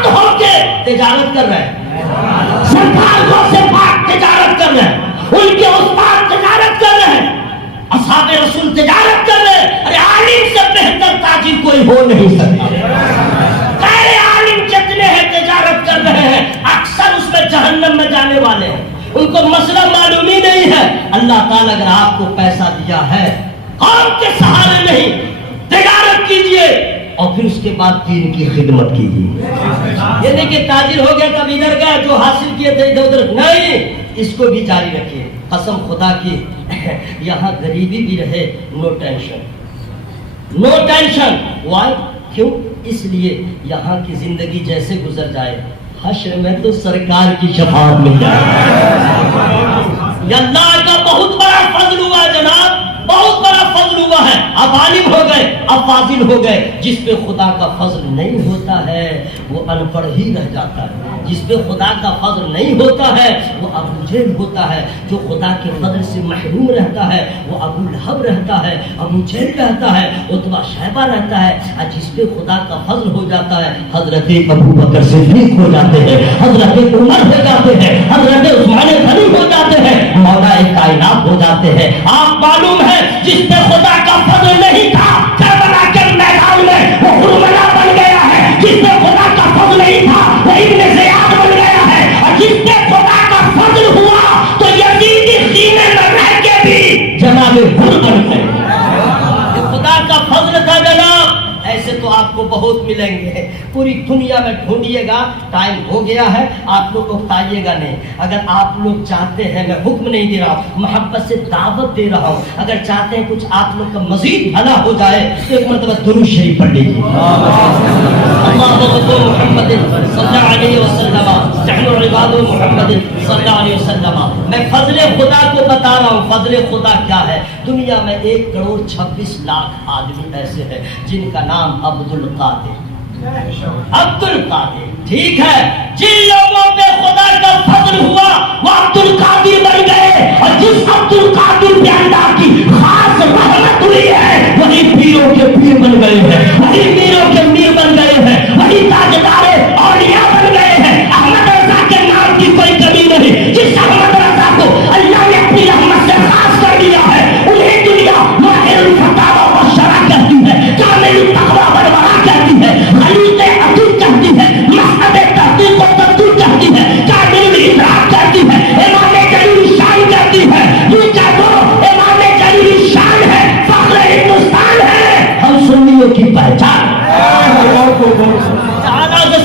ہو کے تجارت کر رہے ہیں, سرکار کو سے پاک تجارت کر رہے ہیں, ان کے استاد تجارت کر رہے ہیں, اصحاب رسول تجارت کر رہے ہیں. ارے عالم سے بہتر تاجر کوئی ہو نہیں سکتا. سارے عالم جتنے ہیں تجارت کر رہے ہیں, اکثر اس میں جہنم میں جانے والے ہیں, ان کو مسئلہ معلوم ہی نہیں ہے. اللہ تعالیٰ اگر آپ کو پیسہ دیا ہے قوم کے سہارے نہیں, تجارت کیجئے اور پھر اس کے بعد دین کی خدمت کیجئے. یہ نہیں کہ تاجر ہو گیا تب ادھر گیا، جو حاصل کیے تھے ادھر ادھر نہیں، اس کو بھی جاری رکھیے. قسم خدا کی یہاں غریبی بھی رہے، no tension, no tension. Why? کیوں؟ اس لیے یہاں کی زندگی جیسے گزر جائے حشر میں تو سرکار کی شفاعت مل جائے. یہ اللہ کا بہت بڑا فضل ہوا ہے جناب، بہت بڑا فضل ہوا ہے. اب عالم ہو گئے، اب فاضل ہو گئے. جس پہ خدا کا فضل نہیں ہوتا ہے وہ ان پڑھ ہی رہ جاتا ہے. جس پہ خدا کا فضل نہیں ہوتا ہے وہ ابو جہل ہوتا ہے. جو خدا کے فضل سے محروم رہتا ہے وہ ابو لہب رہتا ہے، ابو جہل رہتا ہے، عتبہ شیبہ رہتا ہے. اور جس پہ خدا کا فضل ہو جاتا ہے حضرت ابو بکر صدیق ہو جاتے ہیں، حضرت عمر ہو جاتے ہیں، حضرت عثمان غنی ہو جاتے ہیں، مولا کائنات ہو جاتے ہیں. آپ معلوم ہے جس پہ خدا کا فضل نہیں تھا کربلا کے میدان میں وہ کربلا بن گیا ہے. جس پہ خدا کا فضل نہیں تھا وہ ابن زیاد بن گیا ہے. اور جس پہ خدا کا فضل ہوا تو یزید سینے میں رہ کے بھی جناب حر بن گئے. خدا کا فضل تھا جناب. ایسے تو آپ کو بہت ملیں گے، پوری دنیا میں ڈھونڈیے گا. ٹائم ہو گیا ہے، آپ لوگ اکتائیے گا نہیں. اگر آپ لوگ چاہتے ہیں، میں حکم نہیں دے رہا ہوں، محبت سے دعوت دے رہا ہوں، اگر چاہتے ہیں کچھ آپ لوگ کا مزید بھلا ہو جائے تو ایک مرتبہ درود شریف پڑھ لیجیے. اللهم محمد صلی اللہ علیہ وسلم نحن عباد محمد صلی اللہ علیہ وسلم. میں فضل خدا کو بتا رہا ہوں. فضل خدا کیا ہے؟ دنیا میں 1,26,00,000 آدمی ایسے ہیں جن کا نام عبد القادر، عبد القادر. ٹھیک ہے، جن لوگوں پہ خدا کا فضل ہوا وہ عبد القادر بن گئے. اور جس عبد القادر پہ اللہ کی خاص رحمت ہوئی ہے وہی پیروں کے پیر بن گئے ہیں، وہی میروں کے میر بن گئے ہیں، وہی تاجدار اولیاء بن گئے ہیں. احمد رضا کے نام کی کوئی کمی نہیں. جس احمد رضا کو اللہ نے اپنی رحمت سے خاص کر دیا ہے انہیں دنیا ماہر الفتاوی والشرع کہتی ہے، کامل التقوی والورع کہتی ہے، خلیق عدل کہتی ہے، مسند تحقیق و تدبیر کہتی ہے، کامل الادراک کہتی ہے، امام جلیل شان کہتی ہے. یہ کیا دو امام جلیل شان ہے، فخر ہندوستان ہے، ہم سنیوں کی پہچان.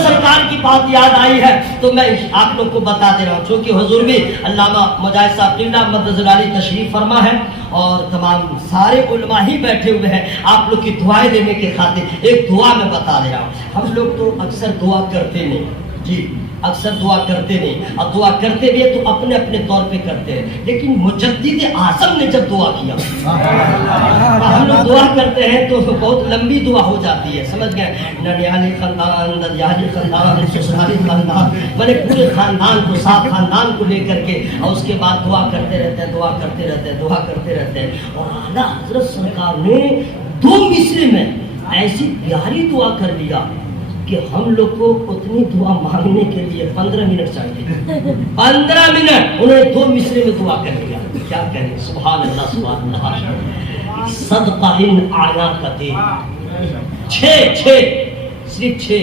سرکار کی بات یاد آئی ہے تو میں آپ لوگ کو بتا دے رہا ہوں. چونکہ حضور بھی علامہ مجاہد صاحب قبلہ مدد علی تشریف فرما ہے اور تمام سارے علماء ہی بیٹھے ہوئے ہیں آپ لوگ کی دعائیں دینے کے خاطر ایک دعا میں بتا دے رہا ہوں. ہم لوگ تو اکثر دعا کرتے نہیں جی، اکثر دعا کرتے نہیں، اور دعا کرتے بھی تو اپنے اپنے طور پہ کرتے ہیں. لیکن مجدد اعظم نے جب دعا کیا ہم لوگ دعا کرتے ہیں تو بہت لمبی دعا ہو جاتی ہے، سمجھ گئے؟ ننیالی خاندان، ننیالی خاندان، سسرالی خاندان، میں نے پورے خاندان کو، سات خاندان کو لے کر کے اور اس کے بعد دعا کرتے رہتے ہیں، دعا کرتے رہتے ہیں، دعا کرتے رہتے ہیں. اور اعلیٰ حضرت سرکار نے 2 مصرے میں ایسی پیاری دعا کر لیا کہ ہم لوگ کو اتنی دعا مانگنے کے لیے 15 منٹ چاہیے. 15 منٹ انہوں نے 2 مصرے میں دعا کر لیا. کیا کہیں؟ سبحان اللہ، سبحان اللہ. صدقہ ان آیا کتے 6 صرف 6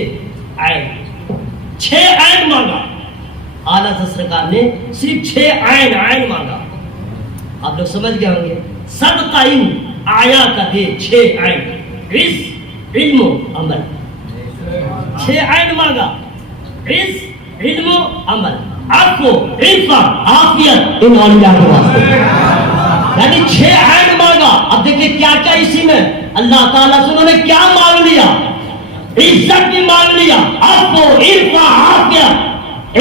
عین مانگا. اعلیٰ سرکار نے صرف 6 عین مانگا. آپ لوگ سمجھ گئے ہوں گے. صدقہ ان آیا کتے 6 عین، رزق، علم و عمل. 6 عین مانگا، رزق، علم و عمل، عفو، عفت، عافیت ان اولیاء کے واسطے. یعنی 6 عین مانگا. اب دیکھیں کیا کیا اسی میں اللہ تعالیٰ سے انہوں نے کیا مانگ لیا. عزت بھی مانگ لیا، عفو، عفت، عافیت،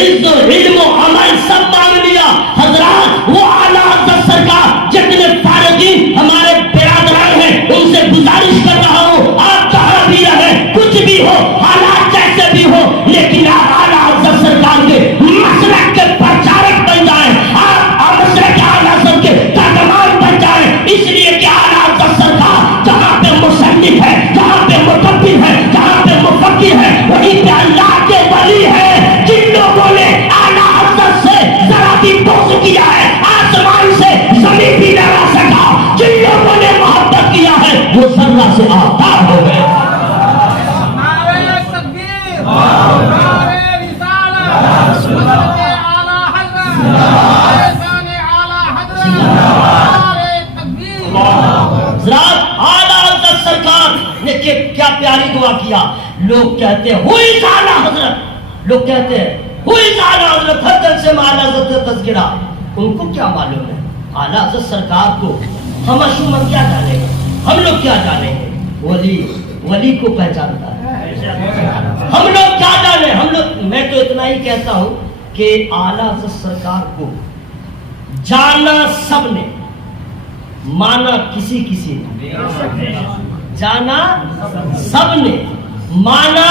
عز و علم و عمل سب مانگ لیا. حضرات وہ اعلیٰ حضرت سرکار جتنے فارغین ہمارے برادران ہیں ان سے گزارش کر رہا ہوں آپ کہاں بھی رہے، کچھ بھی ہو، حالات کیسے بھی ہو، لیکن آپ اعلیٰ حضرت سرکار کے مسلک کے پرچارک بن جائیں. آپ مسلک کے اعلیٰ حضرت کے ترجمان بن جائیں. اس لیے کہ اعلیٰ حضرت سرکار جہاں پہ مصنف ہے، جہاں پہ مکبر ہے، جہاں پہ مفکر ہے، وہیں پہ اللہ کے ولی ہے. جن لوگوں نے اعلیٰ کہتے ہیں ہوئی اعلیٰ حضرت، لوگ کہتے ہیں ہوئی اعلیٰ حضرت، ہر دل سے اعلیٰ حضرت کا تذکرہ، ان کو کیا معلوم ہے اعلیٰ حضرت سرکار کو؟ ہم عموماً کیا جانیں گے، ہم لوگ کیا جانیں گے؟ ولی کو پہچانتا ہے، ہم لوگ کیا جانیں؟ ہم لوگ، میں تو اتنا ہی کہتا ہوں کہ اعلیٰ حضرت سرکار کو جانا سب نے، مانا کسی کسی نے، جانا سب نے، مانا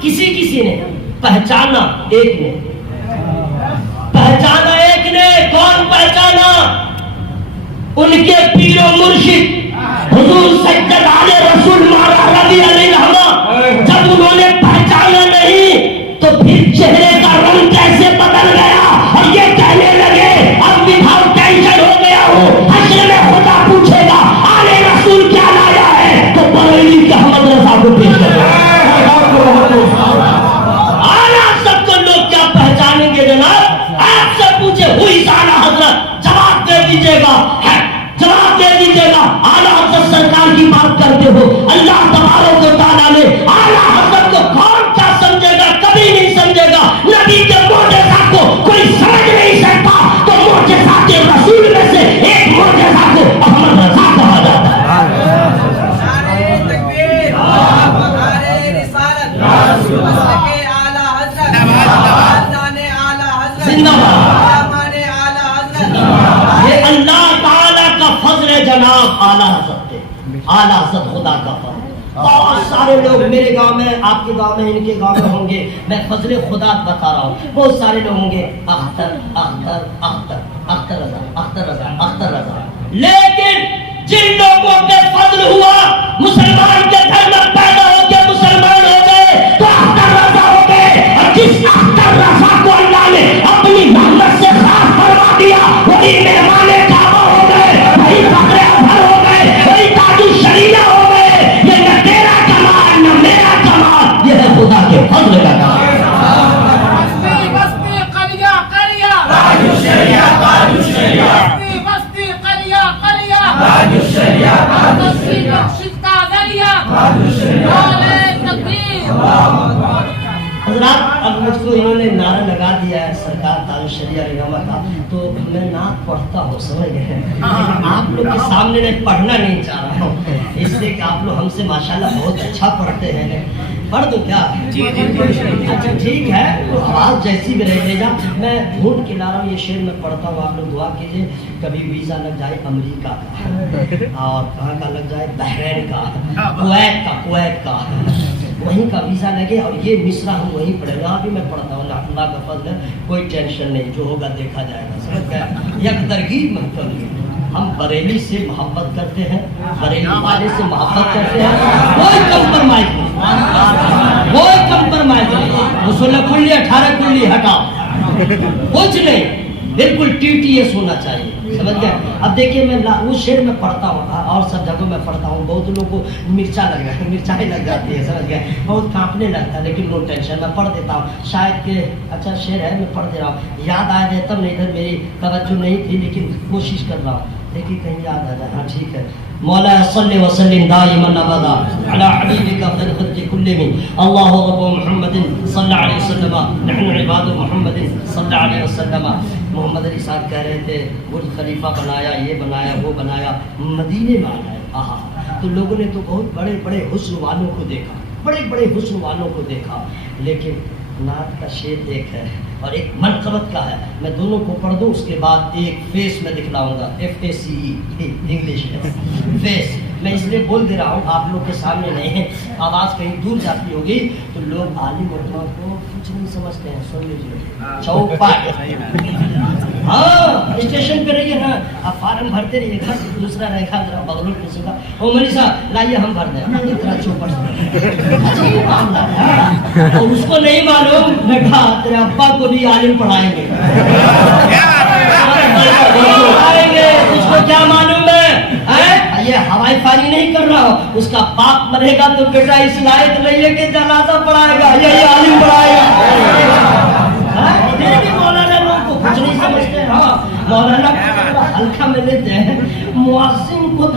کسی کسی نے، پہچانا ایک نے، پہچانا ایک نے۔ کون پہچانا؟ ان کے پیر و مرشد حضور سید آل رسول مولا ربیع علیہ الرحمہ، جب انہوں نے پہچانا نہیں تو پھر چہرے کا رنگ کیسے بدل گیا اور یہ کہنے لگے اب وداؤٹ ٹینشن ہو گیا ہوں، حشر میں خدا پوچھے گا آل رسول کیا لایا ہے، تو بریلی کے احمد رضا کو پیش کرے۔ اعلیٰ سب کو لوگ کیا پہچانیں گے جناب؟ آپ سے پوچھے ہوئی اعلیٰ حضرت، جواب دے دیجیے گا، جواب دے دیجیے گا۔ اعلیٰ حضرت سرکار کی بات کرتے ہو، اللہ تبارک و تعالیٰ نے اعلیٰ حضرت کو کون کیا سمجھے گا؟ کبھی نہیں سمجھے گا۔ نبی کے معجزہ کو کوئی سمجھ نہیں سکتا تو معجزات رسول میں سے ایک معجزہ کو احمد رضا کہا جاتا ہے۔ زندہ باد۔ یہ اللہ تعالیٰ کا فضل ہے جناب، اعلیٰ حضرت ہے، اعلیٰ حضرت خدا کا فضل۔ بہت سارے لوگ میرے گاؤں میں، آپ کے گاؤں میں، ان کے گاؤں میں ہوں گے، میں فضل خدا بتا رہا ہوں، بہت سارے لوگ ہوں گے اختر اختر اختر اختر رضا اختر رضا اختر رضا، لیکن جن لوگوں پہ فضل ہوا، مسلمان کے گھر میں پیدا ہو کے مسلمان ہو گئے تو اختر رضا ہو گئے، اور جس اختر رضا کو اللہ نے اپنی محمد سے خاص فرما دیا وہی مہمان کعبہ ہو گئے، وہی فخر اظہر ہو گئے، وہی تاج الشریعہ ہو گئے۔ یہ نہ تیرا کمال نہ میرا کمال، یہ ہے خدا کے فضل کا کمال۔ بستی قریا قریا تاج الشریعہ تاج الشریعہ بستی قریا قریا تاج الشریعہ تاج بستی بخشش کا ذریعہ تاج الشریعہ۔ نعرہ تکبیر۔ حضرات اب مجھ کو انہوں نے نعرہ لگا دیا ہے سرکار تاج الشریعہ رحمہ کا، تو میں نعت پڑھتا ہوں، سمجھ گئے؟ آپ لوگ کے سامنے میں پڑھنا نہیں چاہ رہا ہوں، اس لیے کہ آپ لوگ ہم سے ماشاءاللہ بہت اچھا پڑھتے ہیں۔ پڑھ دو کیا؟ اچھا ٹھیک ہے، آواز جیسی بھی رہے گا، میں ڈھونڈ کے لا رہا ہوں یہ شعر میں پڑھتا ہوں، آپ لوگ دعا کیجیے کبھی ویزا لگ جائے امریکہ کا، اور کہاں کا لگ جائے بحرین کا، کویت کا وہیں کا ویزا لگے، اور یہ مصرع ہم وہیں پڑھیں گے۔ بھی میں پڑھتا ہوں، اللہ کا فضل ہے، کوئی ٹینشن نہیں، جو ہوگا دیکھا جائے گا، سمجھ گئے؟ یک ترغیب محفل، ہم بریلی سے محبت کرتے ہیں، بریلی والے سے محبت کرتے ہیں، کوئی کمپرمائز نہیں، کوئی کمپرمائز نہیں، رسول کلی 18 کلی ہٹا، کچھ نہیں، بالکل TTS ہونا چاہیے، سمجھ گئے؟ اب دیکھیے میں اس شعر میں پڑھتا ہوں اور سب جگہوں میں پڑھتا ہوں، بہت لوگوں کو مرچا لگ رہا ہے، مرچائیں لگ جاتی ہے، سمجھ گئے؟ بہت کانپنے لگتا ہے، لیکن نو ٹینشن، میں پڑھ دیتا ہوں، شاید کہ اچھا شعر ہے میں پڑھ دے رہا ہوں، یاد آ جائے تب، نہیں ادھر میری توجہ نہیں تھی لیکن کوشش کر رہا ہوں، دیکھیے کہیں یاد آ جائے۔ ہاں ٹھیک ہے۔ مولا صلی وسلم دائما ابدا على حبيبك خير الخلق كلهم الله رب محمد صلى عليه وسلم نحن عباد محمد صلى عليه وسلم۔ محمد علی صاحب کہہ رہے تھے برج خلیفہ بنایا، یہ بنایا، وہ بنایا، مدینے میں آیا ہے، آہا، تو لوگوں نے تو بہت بڑے بڑے حسن والوں کو دیکھا، بڑے بڑے حسن والوں کو دیکھا، لیکن نعت کا شعر ایک ہے اور ایک منقبت کا ہے، میں دونوں کو پڑھ دوں، اس کے بعد ایک فیس میں دکھلاؤں گا، FACE انگلش ہے فیس، میں اس لیے بول دے رہا ہوں آپ لوگ کے سامنے نہیں ہے، آواز کہیں دور جاتی ہوگی تو لوگ عالم علماء کو کچھ نہیں سمجھتے ہیں، سن لیجیے چوپاٹ، ہاں اسٹیشن پہ رہیے نا، آپ فارم بھرتے رہیے گا، دوسرا رہے گا ذرا بغلور کسی کا، او ملی صاحب لائیے ہم بھر دیں، اتنا چوپٹ اور اس کو نہیں معلوم، میں کہا تیرے ابا کو بھی عالم پڑھائیں گے، اس کو کیا معلوم ہے، یہ ہوائی فاری نہیں کر رہا ہو، اس کا باپ مرے گا تو بیٹا اس لائق نہیں ہے کہ جنازہ پڑھائے گا، یہی عالم پڑھائے گا۔ مولانا لوگ کو کچھ نہیں سمجھتے، ہاں مولانا ہلکا میں لیتے ہیں، مؤذن کو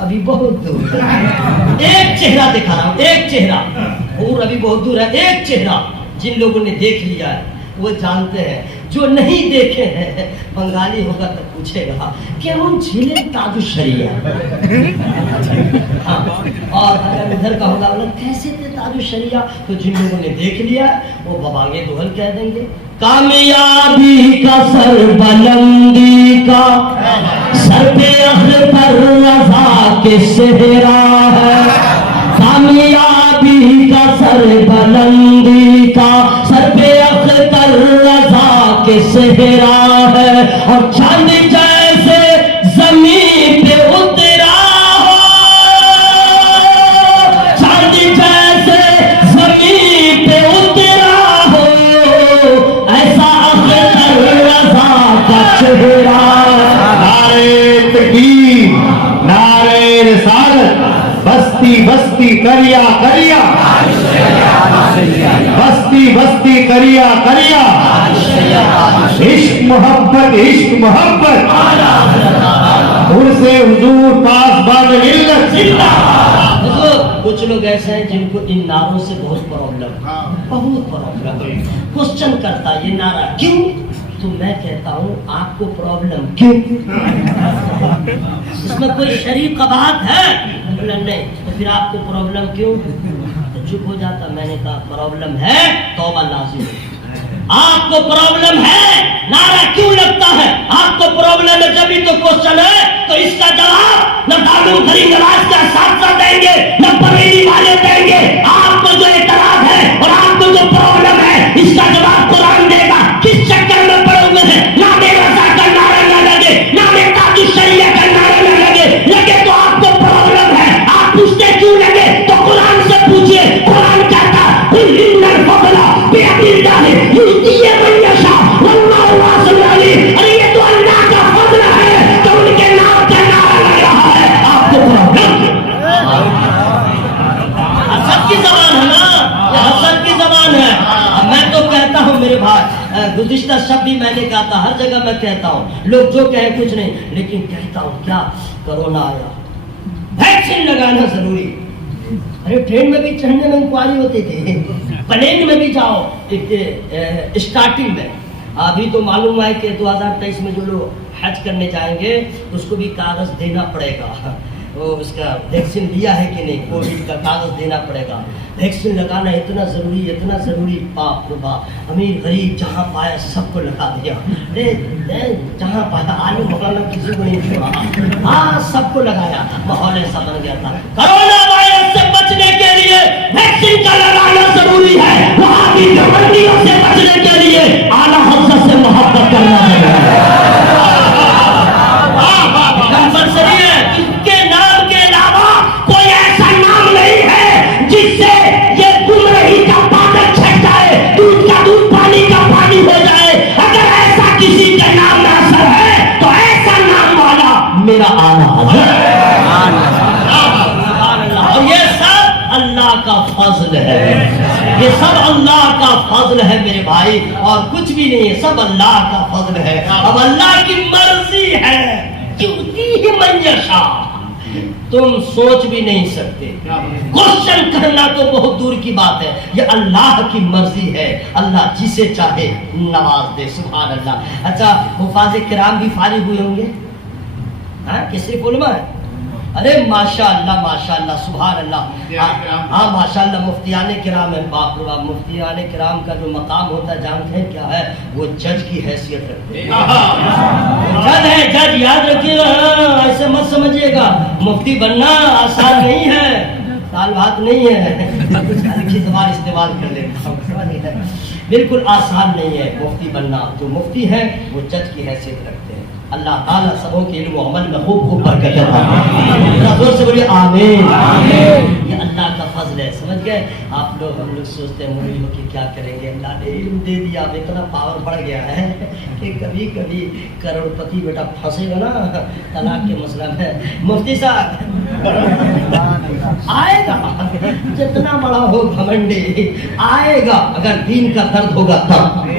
ابھی بہت دور ہے. ایک چہرہ دکھا رہا ہوں, ایک چہرہ, اور ابھی بہت دور ہے. ایک چہرہ جن لوگوں نے دیکھ لیا ہے وہ جانتے ہیں, جو نہیں دیکھے ہیں بنگالی ہوگا تو پوچھے گا کہ ہم جھیلے تاج الشریعہ. اور اگر ادھر کا ہوگا کیسے تھے تاج الشریعہ, تو جن لوگوں نے دیکھ لیا وہ ببانگے دوہل کہہ دیں گے. کامیابی کا سر بلندی کا سر پہ اختر رضا کے صحرا ہے. کامیابی کا سر بلندی کا سر پہ اختر رضا کے صحرا ہے. اور چاند جیسے زمین پہ اترا ہو, چاند جیسے زمین پہ اترا ہو, ایسا اختر رضا کا چہرہ. نعرے تکبیر, نعرے رسالت, بستی بستی کریا کریا, بستی بستی کریا کریا, عشق محبت عشق محبت, دور سے حضور پاس بان ملت. کچھ لوگ ایسے ہیں جن کو ان نعروں سے بہت پرابلم, بہت پرابلم. کوشچن کرتا یہ نعرہ کیوں, تو میں کہتا ہوں آپ کو پرابلم کیوں, اس میں کوئی شریف کا بات ہے؟ بولا نہیں. تو پھر آپ کو پرابلم کیوں؟ تو چپ ہو جاتا. میں نے کہا پرابلم ہے, توبہ لازم ہے. آپ کو پرابلم ہے, نعرہ کیوں لگتا ہے؟ آپ کو پرابلم ہے جبھی تو کوشچن ہے. تو اس کا جواب نہ دارالعلوم فرید نواز کا اساتذہ دیں گے, نہ بریلی والے دیں گے. آپ کو جو اعتراض ہے اور آپ کو جو پرابلم ہے, اس کا جواب قرآن دے گا. کس چکر میں پڑے ہوئے ہیں؟ نام رضا کا نعرہ نہ لگے, نام تاج الشریعہ کا نعرہ نہ لگے. لگے تو آپ کو پرابلم ہے. آپ پوچھتے کیوں لگے, تو قرآن سے پوچھئے. قرآن کہتا قل ان الفضل بیدی اللہ یؤتیہ من یشاء واللہ واسع علیم. ارے یہ تو اللہ کا فضل ہے تو ان کے نام کا نعرہ لگ رہا ہے. آپ کو پرابلم حسد کی زبان ہے نا, یہ حسد کی زبان ہے. میں تو کہتا ہوں میرے بھائی, گزشتہ شب بھی میں نے کہا تھا, ہر جگہ میں کہتا ہوں, لوگ جو کہیں کچھ نہیں, لیکن کہتا ہوں کیا, کرونا آیا, ویکسین لگانا ضروری. ارے ٹرین میں بھی چڑھنے میں انکوائری ہوتی تھی, پلین میں بھی جاؤ. اسٹارٹنگ میں ابھی تو معلوم ہے کہ 2023 میں جو لوگ حج کرنے جائیں گے اس کو بھی کاغذ دینا پڑے گا. وہ اس کا ویکسین لیا ہے کہ نہیں, کووڈ کا کاغذ دینا پڑے گا. ویکسین لگانا اتنا ضروری, اتنا ضروری, باپ رے باپ. امیر غریب جہاں پایا سب کو لگا دیا. جہاں پایا آلو بکانا کسی کو نہیں چھوڑا, ہاں سب کو لگایا. ماحول ایسا بن گیا تھا. کرونا وائرس سے بچنے کے لیے ویکسین کا لگانا ضروری ہے. وہاں بھی گھمنڈیوں سے بچنے کے لیے اعلیٰ حضرت سے محبت کرنا ہے. کمپلسری ہے. اس کے نام کے علاوہ کوئی ایسا نام نہیں ہے جس سے یہ گمراہی کا بادل چھٹ جائے, دودھ کا دودھ پانی کا پانی ہو جائے. اگر ایسا کسی کے نام میں اثر ہے تو ایسا نام والا میرا اعلیٰ حضرت. اور یہ سب اللہ کا فضل ہے, یہ سب اللہ کا فضل ہے میرے بھائی, اور کچھ بھی نہیں ہے, سب اللہ کا فضل ہے. اب اللہ کی مرضی ہے, یؤتیہ من یشاء. تم سوچ بھی نہیں سکتے. کوشچن کرنا تو بہت دور کی بات ہے. یہ اللہ کی مرضی ہے, اللہ جسے چاہے نواز دے. سبحان اللہ. اچھا حفاظ کرام بھی فارغ ہوئے ہوں گے, ہاں کہ صرف علماء ہے؟ ارے ماشاء اللہ سبحان اللہ. ہاں ماشاء اللہ مفتیان کرام ہیں. باپ رے باپ, مفتیان کرام کا جو مقام ہوتا ہے جانتے ہیں کیا ہے؟ وہ جج کی حیثیت رکھتے ہیں. جج ہے, جج یاد رکھیے گا, ایسے مت سمجھیے گا. مفتی بننا آسان نہیں ہے, سال بات نہیں ہے. ہلکی زبان استعمال کر لیتا ہوں, بالکل آسان نہیں ہے مفتی بننا. جو مفتی ہے وہ جج کی حیثیت رکھتے ہیں. اللہ تعالیٰ سبوں کے علم و عمل میں خوب خوب برکت عطا فرمائے. زور سے بولیے آمین. یہ اللہ کا فضل ہے, سمجھ گئے آپ لوگ. ہم لوگ سوچتے ہیں مولوی ہو کے کیا کریں گے, اللہ نے علم دے دیا, اب اتنا پاور بڑھ گیا ہے کہ کبھی کبھی کروڑپتی بیٹا پھنسے گا نا طلاق کے مسئلہ میں. مفتی صاحب آئے گا, جتنا بڑا ہو گھمنڈی آئے گا, اگر دین کا درد ہوگا تب,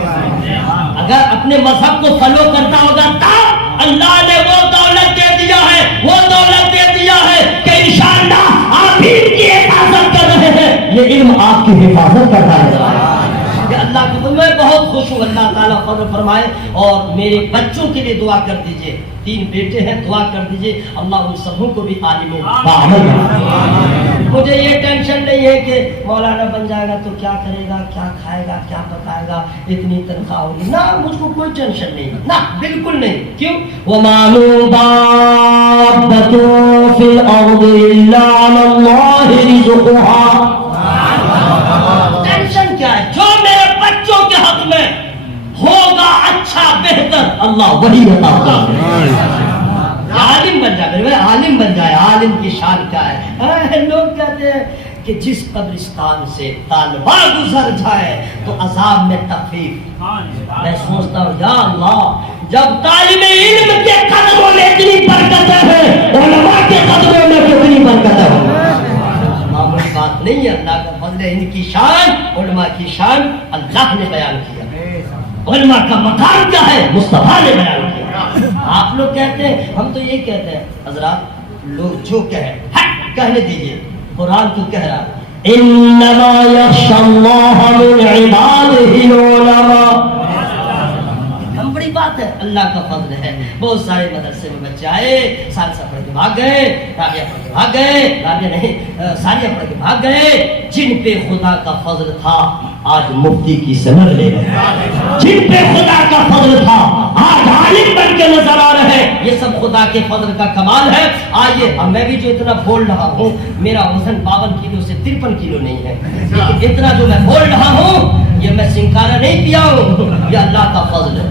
اگر اپنے مذہب کو فالو کرتا ہوگا تب. اللہ نے وہ دولت دے دیا ہے, وہ دولت دے دیا ہے آپ کی حفاظت کرتا ہے. کہ اللہ کو میں بہت خوش ہوں. اللہ تعالیٰ فضل فرمائے. اور میرے بچوں کے لیے دعا کر دیجئے. 3 بیٹے ہیں, دعا کر دیجئے اللہ ان سبوں کو بھی عالم باعمل بنائے. مجھے یہ ٹینشن نہیں ہے کہ مولانا بن جائے گا تو کیا کرے گا, کیا کھائے گا, کیا پکائے گا, اتنی تنخواہ ہوگی. نہ, مجھ کو کوئی ٹینشن نہیں, نہ بالکل نہیں. کیوں؟ وَمَا مِن دَابَّةٍ فِي الْأَرْضِ إِلَّا عَلَى اللَّهِ رِزْقُهَا. ٹینشن کیا ہے؟ جو میرے بچوں کے حق میں ہوگا اچھا بہتر اللہ وہی عطا کرے. عالم بن جائے, میرے عالم بن جائے. عالم کی شان کیا ہے؟ لوگ کہتے ہیں کہ جس قبرستان سے طالبہ گزر جائے تو عذاب میں تخفیف. میں سوچتا ہوں یا اللہ, جب طالب علم کے قدموں میں اتنی برکتیں ہیں, علماء کے قدموں میں کتنی برکتیں ہیں. معمولی بات نہیں ہے. اللہ کا فضل ہے. ان کی شان, علماء کی شان اللہ نے بیان کیا. علماء کا مقام کیا ہے مصطفیٰ نے بیان کیا. آپ لوگ کہتے ہیں, ہم تو یہ کہتے ہیں حضرات لوگ جو کہنے دیجئے, قرآن تو کہہ رہا انما یخشی اللہ من عبادہ العلماء. ہم بڑی بات ہے, اللہ کا فضل ہے. بہت سارے مدرسے میں بچے آئے, سالسہ پڑھ کے بھاگ گئے, رابعہ پڑھ کے بھاگ گئے, رابعہ نہیں ثانیہ پڑھ کے بھاگ گئے. جن پہ خدا کا فضل تھا آج مفتی کی سمر لے رہے. جن پہ خدا کا فضل تھا آج عالم بن کے نظر آ رہے ہیں. یہ سب خدا کے فضل کا کمال ہے. آئیے, میں بھی جو اتنا بول رہا ہوں, میرا وزن 52 کلو سے 53 کلو نہیں ہے, لیکن اتنا جو میں بول رہا ہوں یہ میں سنکارا نہیں پیا ہوں, یہ اللہ کا فضل ہے.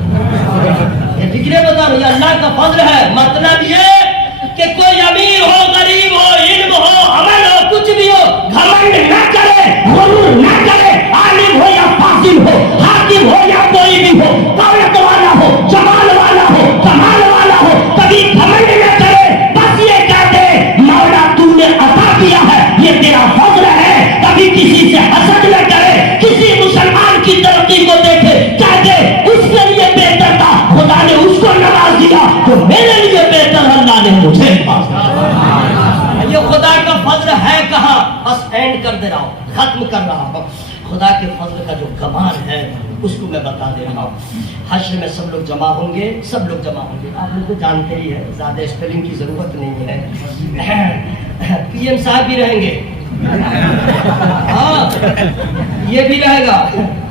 یہ فکرے بتا رہا ہوں, یہ اللہ کا فضل ہے. مطلب یہ کہ کوئی امیر ہو, غریب ہو, علم ہو, عمل ہو, کچھ بھی ہو, گھمنڈ نہ کرے, غرور نہ کرے. عالم ہو یا فاضل ہو, حاکم ہو یا کوئی بھی ہو, دولت والا ہو, جمال والا ہو, کمال والا ہو, کبھی گھمنڈ نہ کرے. بس یہ کہتے مولا تو نے عطا کیا ہے, یہ تیرا فضل ہے. کبھی کسی سے حسد نہ کرے. کسی مسلمان کی ترقی کو دیکھے, کہتے اس کے لیے بہتر تھا, خدا نے اس کو نواز دیا, تو میرے لیے بہتر اللہ نے مجھے نواز دیا. یہ خدا کا فضل ہے کہاں؟ بس اینڈ کر دے رہا ہوں, ختم کر رہا ہوں. خدا کے فضل کا جو کمال ہے اس کو میں بتا دے رہا ہوں. حشر میں سب لوگ جمع ہوں گے, سب لوگ جمع ہوں گے. آپ لوگ تو جانتے ہی ہیں, زیادہ اسپیلنگ کی ضرورت نہیں ہے. پی ایم صاحب بھی رہیں گے, ہاں یہ بھی رہے گا,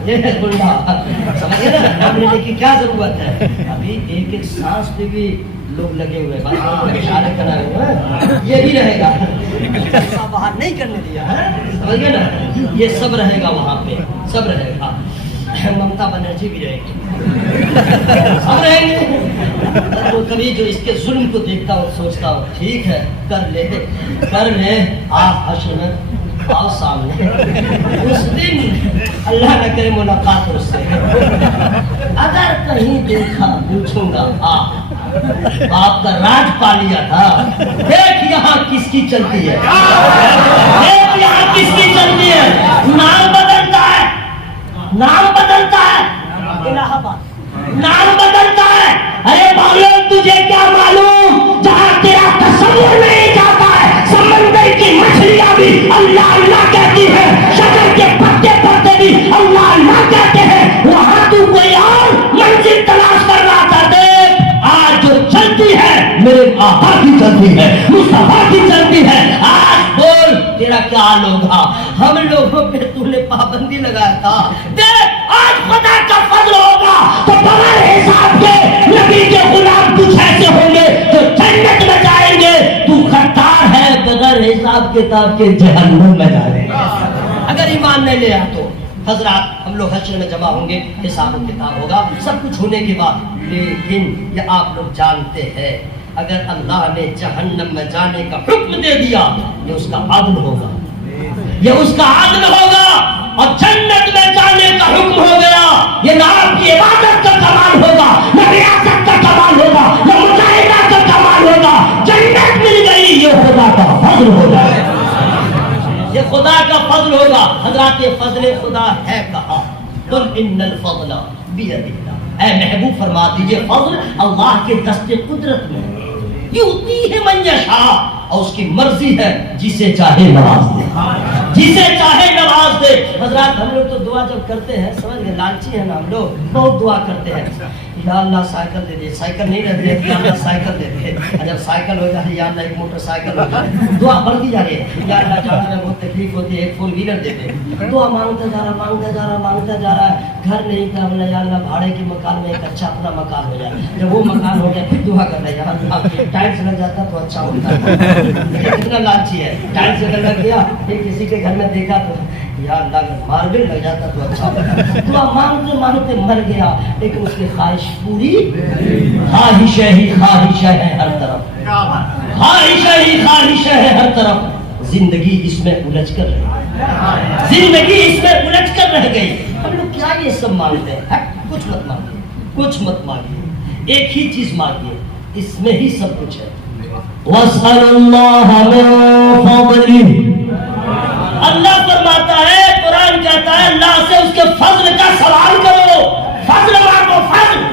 یہ گنڈا سمجھے نا. نام لینے کی کیا ضرورت ہے؟ ابھی ایک ایک سانس پہ بھی لوگ لگے ہوئے ہیں, اشارے کرا رہے ہیں. یہ بھی رہے گا, باہر نہیں کرنے دیا ہے, سمجھ گئے نا. یہ سب رہے گا وہاں پہ, سب رہے گا. ممتا بنرجی بھی رہے گی, سب رہیں گے. تو کبھی جو اس کے ظلم کو دیکھتا ہوں سوچتا ہوں ٹھیک ہے, کر لے آپ حشر میں آؤ سامنے. اس دن اللہ نہ کرے ملاقات اس سے, اگر کہیں دیکھا پوچھوں گا آپ کا راج پا لیا تھا, دیکھ یہاں کس کی چلتی ہے, دیکھ یہاں کس کی چلتی ہے. نام بدلتا ہے, نام بدلتا ہے, الہ آباد نام بدلتا ہے. ارے باغیوں تجھے کیا معلوم, جہاں تیرا تصور نہیں جاتا ہے سمندر کی مچھلیاں بھی اللہ اللہ کہتی ہے, شجر کے پتے پتے بھی اللہ اللہ کہتے ہیں. وہاں تو کوئی اور منزل تلاش کر رہا تھا. دیکھ آج جو چلتی ہے میرے آقا کی چلتی ہے, مصطفیٰ کی چلتی ہے. آج بول تیرا کیا حال ہوگا. ہم لوگوں پہ تو نے پابندی لگایا تھا, دیکھ آج خدا کا فضل ہوگا تو بغیر حساب کے نبی کے غلام کچھ ایسے ہوں گے جو جنت میں جائیں گے. تو خطار ہے, بغیر حساب کتاب کے جہنم میں جائیں گے اگر ایمان نہیں لیا تو. حضرات ہم لوگ حشر میں جمع ہوں گے, حساب و کتاب ہوگا, سب کچھ ہونے کے بعد. لیکن یہ آپ لوگ جانتے ہیں اگر اللہ نے جہنم میں جانے کا حکم دے دیا یہ اس کا عدل ہوگا, یہ اس کا عدل ہوگا. اور جنت میں جانے کا حکم ہو گیا, یہ نہ آپ کی عبادت کا کمال ہوگا, نہ ریاست کا کمال ہوگا, نہ مجاہدہ کا کمال ہوگا. جنت مل گئی یہ خدا کا فضل ہوگا, یہ خدا کا فضل ہوگا. حضرات یہ فضل خدا ہے کہاں؟ قل ان الفضل بید اللہ. اے محبوب فرما دیجئے فضل اللہ کے دست قدرت میں, یؤتی ہے من یشاء, اور اس کی مرضی ہے جسے چاہے نواز دے. جسے چاہے نواز دے. حضرات ہم لوگ تو دعا جب کرتے ہیں سمجھ گئے لالچی ہے نا ہم لوگ بہت دعا کرتے ہیں یا اللہ سائیکل دے دے سائیکل نہیں رہتی ہے یا اللہ سائیکل دے دے جب سائیکل ہو جائے یا اللہ ایک موٹر سائیکل ہو جائے دعا بڑھتی جا رہی ہے یا اللہ جانے میں بہت تکلیف ہوتی ہے ایک فور ویلر دے دے دعا مانگتا جا رہا مانگتا جا رہا مانگتا جا رہا ہے گھر نہیں کرنا یا اللہ بھاڑے کے مکان میں ایک اچھا اپنا مکان ہو جائے جب وہ مکان ہو جائے پھر دعا کرنا یا اللہ ٹائلس لگ جاتا تو اچھا ہوتا ہے کتنا لالچی ہے ٹائلس اگر لگ گیا پھر کسی کے گھر میں دیکھا تو یا اللہ ماربل لگ جاتا تو اچھا ہوتا دعا مانگتے مانگتے مر گیا لیکن اس کی خواہش پوری خواہش ہی خواہش ہے ہر طرف خواہش ہی خواہش ہے ہر طرف زندگی اس میں الجھ کر رہی زندگی اس میں الجھ کر رہ گئی ہم لوگ کیا یہ سب مانگتے ہیں کچھ مت مانگیے کچھ مت مانگیے ایک ہی چیز مانگیے اس میں ہی سب کچھ ہے وَاسْأَلُ اللَّهَ مِن فَضْلِهِ اللہ فرماتا ہے قرآن کہتا ہے اللہ سے اس کے فضل کا سوال کرو فضل مانگو فضل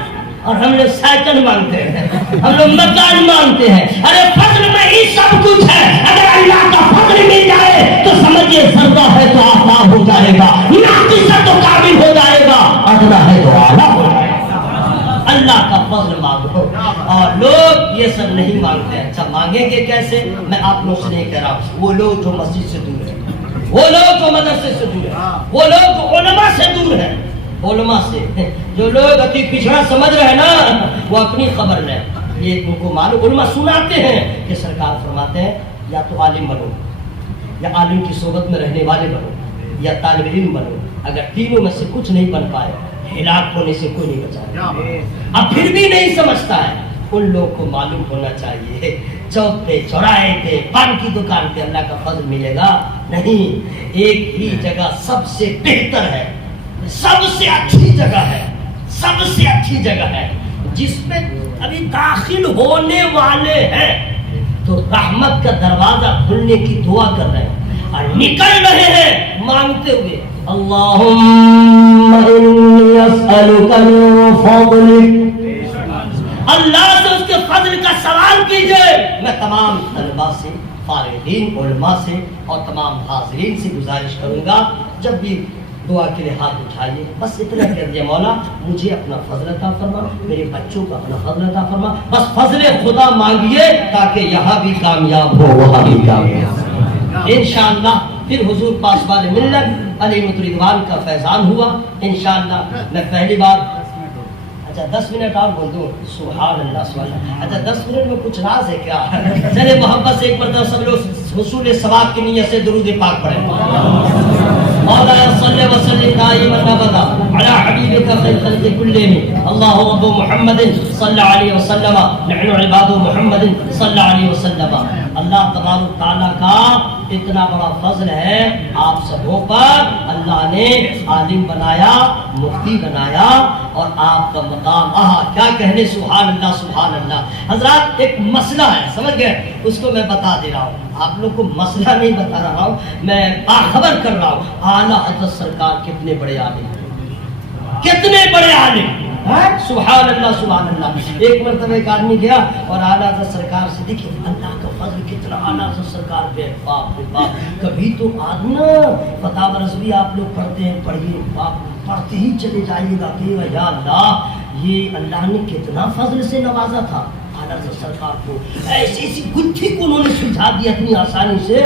اور ہم لوگ سائیکل مانگتے ہیں ہم لوگ مکان مانگتے ہیں ارے فضل میں ہی سب کچھ ہے اگر اللہ کا فضل مل جائے تو سمجھئے ذرہ ہے تو آفتاب ہو جائے گا ناقص ہے تو کامل ہو جائے گا ادنا ہے تو اعلیٰ ہو جائے گا اللہ کا فضل مانگو اور لوگ یہ سب نہیں مانگتے اچھا مانگیں گے کیسے میں آپ لوگ سے نہیں کہہ رہا وہ لوگ جو مسجد سے دور ہیں وہ لوگ جو مدرسے سے دور ہیں وہ لوگ جو علماء سے دور ہیں علماء سے جو لوگ اتی پچھڑا سمجھ رہے ہیں نا وہ اپنی خبر لیں یہ ان کو معلوم علماء سناتے ہیں کہ سرکار فرماتے ہیں یا تو عالم بنو یا عالم کی صحبت میں رہنے والے بنو یا طالب علم بنو اگر تینوں میں سے کچھ نہیں بن پائے ہلاک ہونے سے کوئی نہیں بچا اب پھر بھی نہیں سمجھتا ہے ان لوگوں کو معلوم ہونا چاہیے چوک پہ چوراہے پہ پان کی دکان پہ اللہ کا فضل ملے گا نہیں ایک ہی جگہ سب سے بہتر ہے سب سے اچھی جگہ ہے سب سے اچھی جگہ ہے جس میں ابھی داخل ہونے والے ہیں تو رحمت کا دروازہ کھلنے کی دعا کر رہے ہیں اور نکل رہے ہیں مانگتے ہوئے اللہم انی اسألک من فضلک اللہ سے اس کے فضل کا سوال کیجئے میں تمام طلباء سے فارغین علماء سے اور تمام حاضرین سے گزارش کروں گا جب بھی دعا کے لیے ہاتھ اٹھائیے بس اتنا کہہ دیا مولا مجھے اپنا فضل عطا فرما میرے بچوں کا اپنا فضل عطا فرما بس فضل خدا مانگیے تاکہ یہاں بھی کامیاب ہو وہاں بھی کامیاب انشاءاللہ پھر حضور پاسبان ملت علی رضوان کا فیضان ہوا انشاءاللہ میں پہلی بار اچھا 10 منٹ اور بول دوں سبحان اللہ سبحان اللہ اچھا 10 منٹ میں کچھ راز ہے کیا چلے محبت سے ایک مرتبہ سب لوگ حصول ثواب کی نیت سے درود پاک پڑھیں مولانا صلی وسلم دائما ابدا على حبيبك خير خلق كلهم الله رب محمد صلى عليه وسلم نحن عباد محمد صلى عليه وسلم اللہ تبارک تعالیٰ کا اتنا بڑا فضل ہے آپ سبوں پر اللہ نے عالم بنایا مفتی بنایا اور آپ کا مقام کیا کہنے سبحان اللہ سبحان اللہ حضرات ایک مسئلہ ہے سمجھ گئے اس کو میں بتا دے رہا ہوں آپ لوگ کو مسئلہ نہیں بتا رہا ہوں میں باخبر کر رہا ہوں اعلیٰ حضرت سرکار کتنے بڑے عالم کتنے بڑے عالم سبحان اللہ ایک مرتبہ ایک آدمی گیا اور اعلیٰ حضرت سرکار سے دیکھیں اللہ کا فضل کتنا اعلیٰ حضرت سرکار پہ باپ رے باپ کبھی تو آدمی فتاوی رضوی آپ لوگ پڑھتے ہیں پڑھیے باپ پڑھتے ہی چلے جائیے گا کہ یا اللہ یہ اللہ نے کتنا فضل سے نوازا تھا اعلیٰ حضرت سرکار کو ایسی ایسی گتھی کو انہوں نے سلجھا دیا اتنی آسانی سے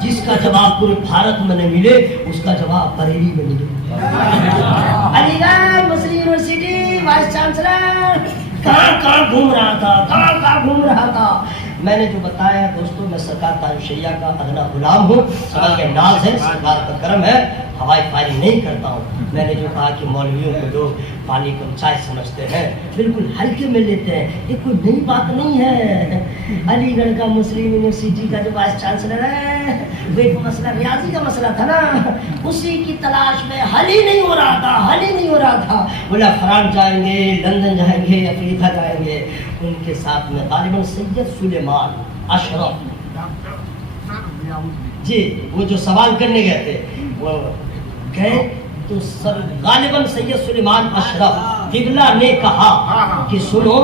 جس کا جواب پورے بھارت میں نہ ملے اس کا جواب بریلی میں ملے علی گڑھ مسلم یونیورسٹی وائس چانسلر کہاں گھوم رہا تھا میں نے جو بتایا دوستوں میں سرکار تاج شیعہ کا ادنا غلام ہوں سرکار کے ناز ہے سرکار کا کرم ہے ہوائی فائرنگ نہیں کرتا ہوں میں نے جو کہا کہ مولویوں کو لوگ پانی کو چائے سمجھتے ہیں بالکل ہلکے میں لیتے ہیں یہ کوئی نئی بات نہیں ہے علی گڑھ کا مسلم یونیورسٹی کا جو وائس چانسلر ہے وہ ایک مسئلہ ریاضی کا مسئلہ تھا نا اسی کی تلاش میں حل ہی نہیں ہو رہا تھا بولا فرانس جائیں گے لندن جائیں گے افریقہ جائیں گے ان کے ساتھ میں غالباً سید سلیمان اشرف جی وہ جو سوال کرنے گئے تھے وہ گئے تو غالباً سید سلیمان اشرف قبلہ نے کہا کہ سنو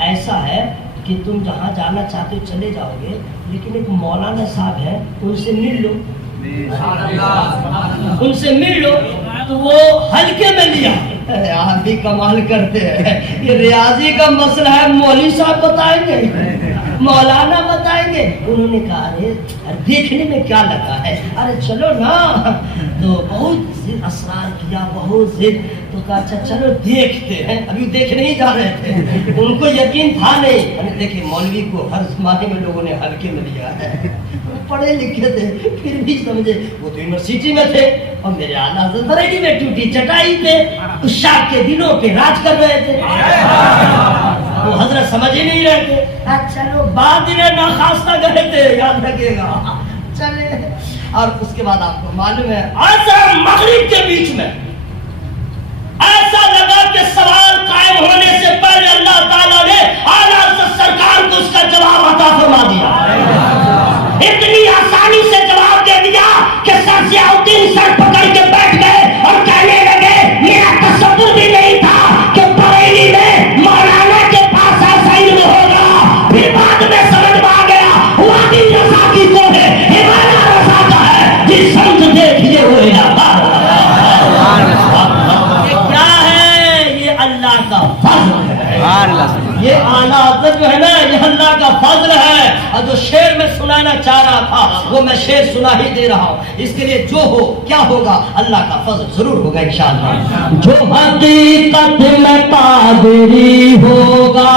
ایسا ہے کہ تم جہاں جانا چاہتے ہو چلے جاؤ گے لیکن ایک مولانا صاحب ہے ان سے مل لو ان سے مل لو تو وہ ہلکے میں لیا. آپ بھی کمال کرتے ہیں. یہ ریاضی کا مسئلہ ہے, مولوی صاحب بتائیں گے, مولانا بتائیں گے. انہوں نے کہا ارے دیکھنے میں کیا لگا ہے, ارے چلو نا. تو بہت ضد اسرار کیا, بہت ضد. تو کہا اچھا چلو دیکھتے ہیں. ابھی دیکھنے ہی جا رہے تھے, ان کو یقین تھا نہیں. دیکھیں مولوی کو ہر زمانے میں لوگوں نے ہلکے میں لیا ہے. پڑھے لکھے تھے پھر بھی سمجھے, وہ تو یونیورسٹی میں تھے اور میرے اعلیٰ حضرت بریلی میں ٹوٹی چٹائی پہ اس شاہ کے دلوں پہ راج کر رہے تھے. وہ حضرت سمجھ ہی نہیں رہے تھے. چلو بعد میں ناخواستہ گئے تھے, یاد رکھے گا. چلے, اور اس کے بعد آپ کو معلوم ہے آسر مغرب کے بیچ میں ایسا لگا کہ سوال قائم ہونے سے پہلے اللہ تعالیٰ نے اعلیٰ حضرت سرکار کو اس کا جواب عطا فرما دیا. اتنی آسانی سے جواب دے دیا کہ سر ضیاءالدین سر پکڑ کے بیٹھ گئے اور کہنے لگے میرا تصور بھی نہیں تھا کہ بریلی میں مولانا کے پاس ایسا علم ہوگا. پھر بعد میں سمجھ میں آ گیا وادی رضا کی کو ہے, ہمارا رضا کا ہے جس سمجھ دیکھیے ہوئے کیا ہے. یہ اللہ کا فضل ہے. یہ اعلیٰ حضرت جو ہے نا, یہ اللہ کا فضل ہے. اور جو شعر میں سنانا چاہ رہا تھا وہ میں شعر سنا ہی دے رہا ہوں. اس کے لیے جو ہو کیا ہوگا, اللہ کا فضل ضرور ہوگا انشاءاللہ. جو حقیقت میں قادری ہوگا,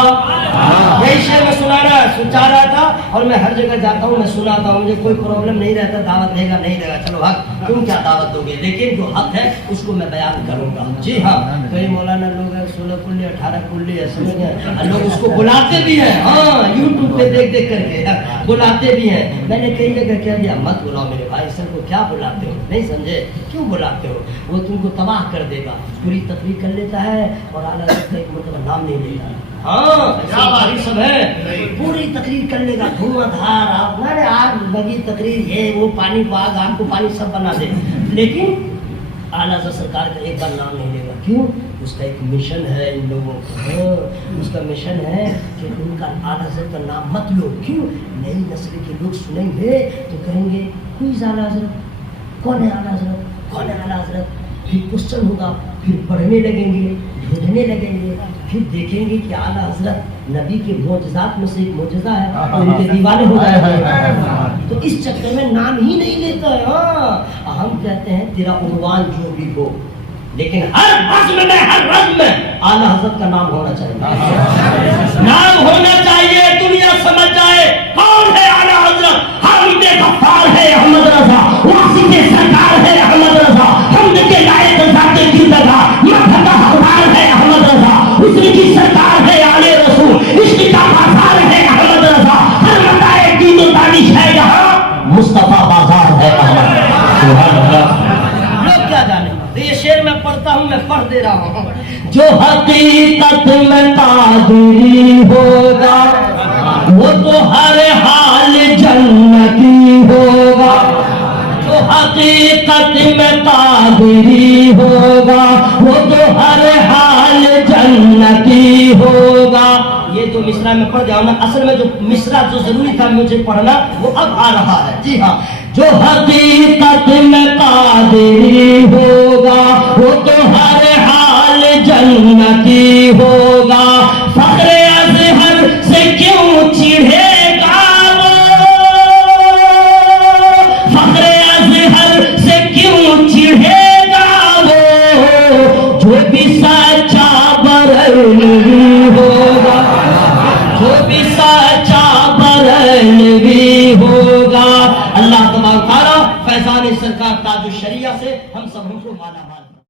یہی شعر میں سنانا چاہ رہا تھا. اور میں ہر جگہ جاتا ہوں, میں سناتا ہوں, مجھے کوئی پرابلم نہیں رہتا. دعوت دے گا نہیں دے گا, چلو حق تم کیا دعوت دو گے, لیکن جو حق ہے اس کو میں بیان کروں گا. جی ہاں, کئی مولانا لوگ ہیں 16 کلی 18 کلی ہے, سمجھ گئے, لوگ اس کو بلاتے بھی ہیں. ہاں یوٹیوب پہ دیکھ دیکھ کر کے بلاتے بھی ہیں. میں نے کئی جگہ کہہ دیا مت بلاؤ میرے بھائی, سر کو کیا بلاتے ہو, نہیں سمجھے, کیوں بلاتے ہو, وہ تم کو تباہ کر دے گا. پوری تقریر کر لیتا ہے اور اعلیٰ حضرت کا ایک مرتبہ نام نہیں لیتا. ہاں سب ہے, پوری تقریر کر لے گا, دھواں دھار, آپ آگ لگی تقریر, یہ وہ پانی باغ, آپ کو پانی سب بنا دے, لیکن اعلیٰ حضرت سرکار کا ایک بار نام نہیں لے گا. کیوں, اس کا ایک مشن ہے ان لوگوں کا. اس کا مشن ہے کہ ان کا اعلیٰ حضرت کا نام مت لو. کیوں, نئی نسل کے لوگ سنیں گے تو کہیں گے کوئی اعلیٰ حضرت, کون ہے اعلیٰ حضرت, کون ہے اعلیٰ حضرت. پھر کوشچن ہوگا, پھر پڑھنے لگیں گے, ڈھونڈنے لگیں گے, پھر دیکھیں گے کہ اعلیٰ حضرت نبی کے معجزات میں سے ایک معجزہ ہے, تو ان کے دیوانے ہو جائے گا. تو اس چکر میں نام ہی نہیں لیتا ہے. ہاں ہم کہتے ہیں تیرا عنوان جو بھی ہو, لیکن ہر رزم میں, ہر رزم میں اعلیٰ حضرت کا نام ہونا چاہیے. نام ہونا چاہیے, دنیا سمجھ جائے کون ہے اعلیٰ حضرت. حامد غفار ہے احمد رضا, واسط سرکار ہے احمد رضا, حمد کے لائق ذات کی جگہ مدح کا حقدار ہے احمد رضا, حسن کی سرکار ہے آل رسول, عشق کا بازار ہے احمد رضا, ہر متاع دین و دانش ہے جہاں مصطفیٰ بازار ہے احمد. سبحان اللہ. لوگ کیا جانے, یہ شعر میں پڑھتا ہوں, میں پڑھ دے رہا ہوں. جو حقیقت میں قادری ہوگا وہ تو ہر حال جنتی ہوگا. جو حقیقت میں قادری ہوگا وہ تو ہر حال جنتی ہوگا. یہ جو مصرع میں پڑھ جاؤں نا, اصل میں جو مصرع جو ضروری تھا مجھے پڑھنا وہ اب آ رہا ہے. جی ہاں, جو حقیقت میں قادری ہوگا وہ تو ہر حال جنتی ہوگا. فخر ازہر سے کیوں چڑھے گا وہ, فخر ازہر سے کیوں چڑھے گا وہ, جو بھی سچا بریلوی ہوگا, جو بھی سچا بریلوی ہوگا. اللہ تبارک و تعالی فیضان سرکار تاج الشریعہ سے ہم سب کو مالا مال